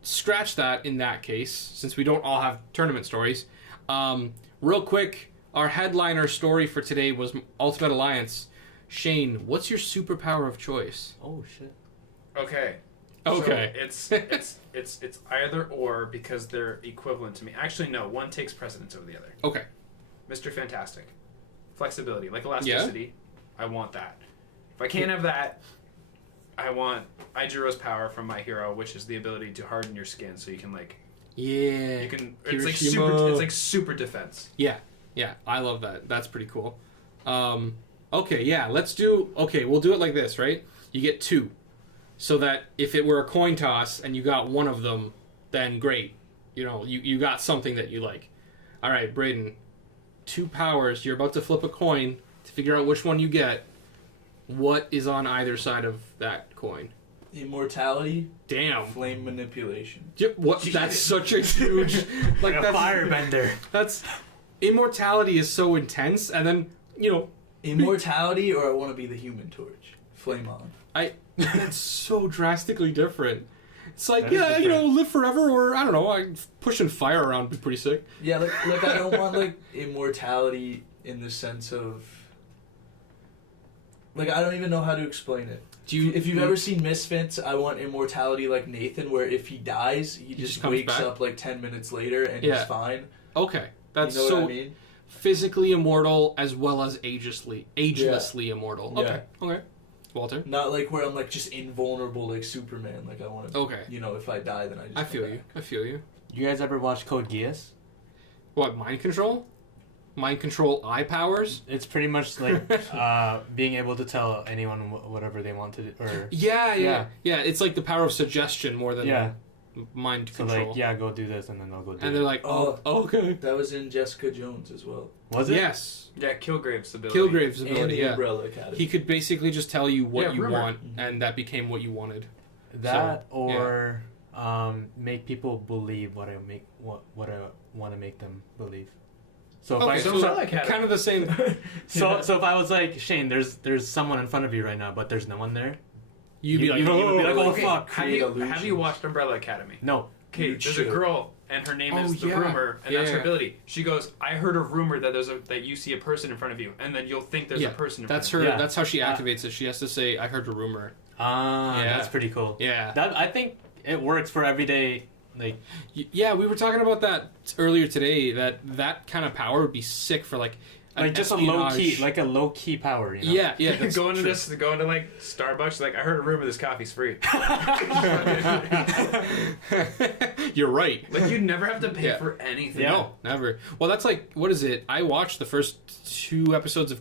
Scratch that in that case, since we don't all have tournament stories. Real quick, our headliner story for today was Ultimate Alliance. Shane, what's your superpower of choice? Oh shit. Okay. So it's either or because they're equivalent to me. Actually, no. One takes precedence over the other. Okay. Mr. Fantastic. Flexibility, like elasticity. Yeah. I want that. If I can't have that, I want Ijiro's power from My Hero, which is the ability to harden your skin, so you can you can. It's super defense. Yeah, I love that. That's pretty cool. Okay, yeah, we'll do it like this, right? You get two, so that if it were a coin toss and you got one of them, then great. You got something that you like. All right, Braydon, 2 powers. You're about to flip a coin to figure out which one you get. What is on either side of that coin? Immortality. Damn. Flame manipulation. What? That's such a huge, a firebender. That's immortality is so intense, and then immortality, or I want to be the Human Torch. Flame on. It's so drastically different. It's like, That is yeah, different. you know, live forever, or I don't know, pushing fire around would be pretty sick. Yeah, like I don't want like immortality in the sense of like I don't even know how to explain it. If you've ever seen Misfits, I want immortality like Nathan, where if he dies, he just comes wakes back? up like 10 minutes later and Yeah. he's fine. Okay, that's you know so what I mean? physically immortal as well as agelessly immortal. Yeah. Okay. Walter? Not like where I'm like just invulnerable like Superman. Like I want to, Okay. you know, if I die, then I just. I come feel back. you. I feel you. You guys ever watch Code Geass? What, mind control? Mind control eye powers? It's pretty much like being able to tell anyone whatever they want to do. Or Yeah. It's like the power of suggestion more than yeah. mind So control. like, yeah, go do this, and then they'll go do And it. they're like, oh, okay. That was in Jessica Jones as well. Was it? Yes. Yeah, Kilgrave's ability. Kilgrave's And ability, the yeah. Umbrella Academy. He could basically just tell you what Yeah, you rumor. want, and that became what you wanted. That So, or make people believe what I want to make them believe. So if Okay, I so Umbrella Academy. kind of the same. so if I was like, Shane, there's someone in front of you right now, but there's no one there. You'd be like, you would be like, oh Okay, fuck. Have you watched Umbrella Academy? No. Okay, You there's a should. girl, and her name is the yeah. Rumor, and Yeah, that's her yeah. ability. She goes, "I heard a rumor that that you see a person in front of you, and then you'll think there's a person in That's front her. of Yeah. That's how she activates it. She has to say, "I heard a rumor." Ah, Yeah. that's pretty cool. Yeah. That I think it works for everyday like. Yeah, we were talking about that earlier today. That kind of power would be sick for like an Just espionage. a low key power, you know? Yeah, you. that's going to true. going to like Starbucks, like I heard a rumor this coffee's free. You're right. Like you never have to pay Yeah. for anything. No, never. Well, that's like, what is it? I watched the first 2 episodes of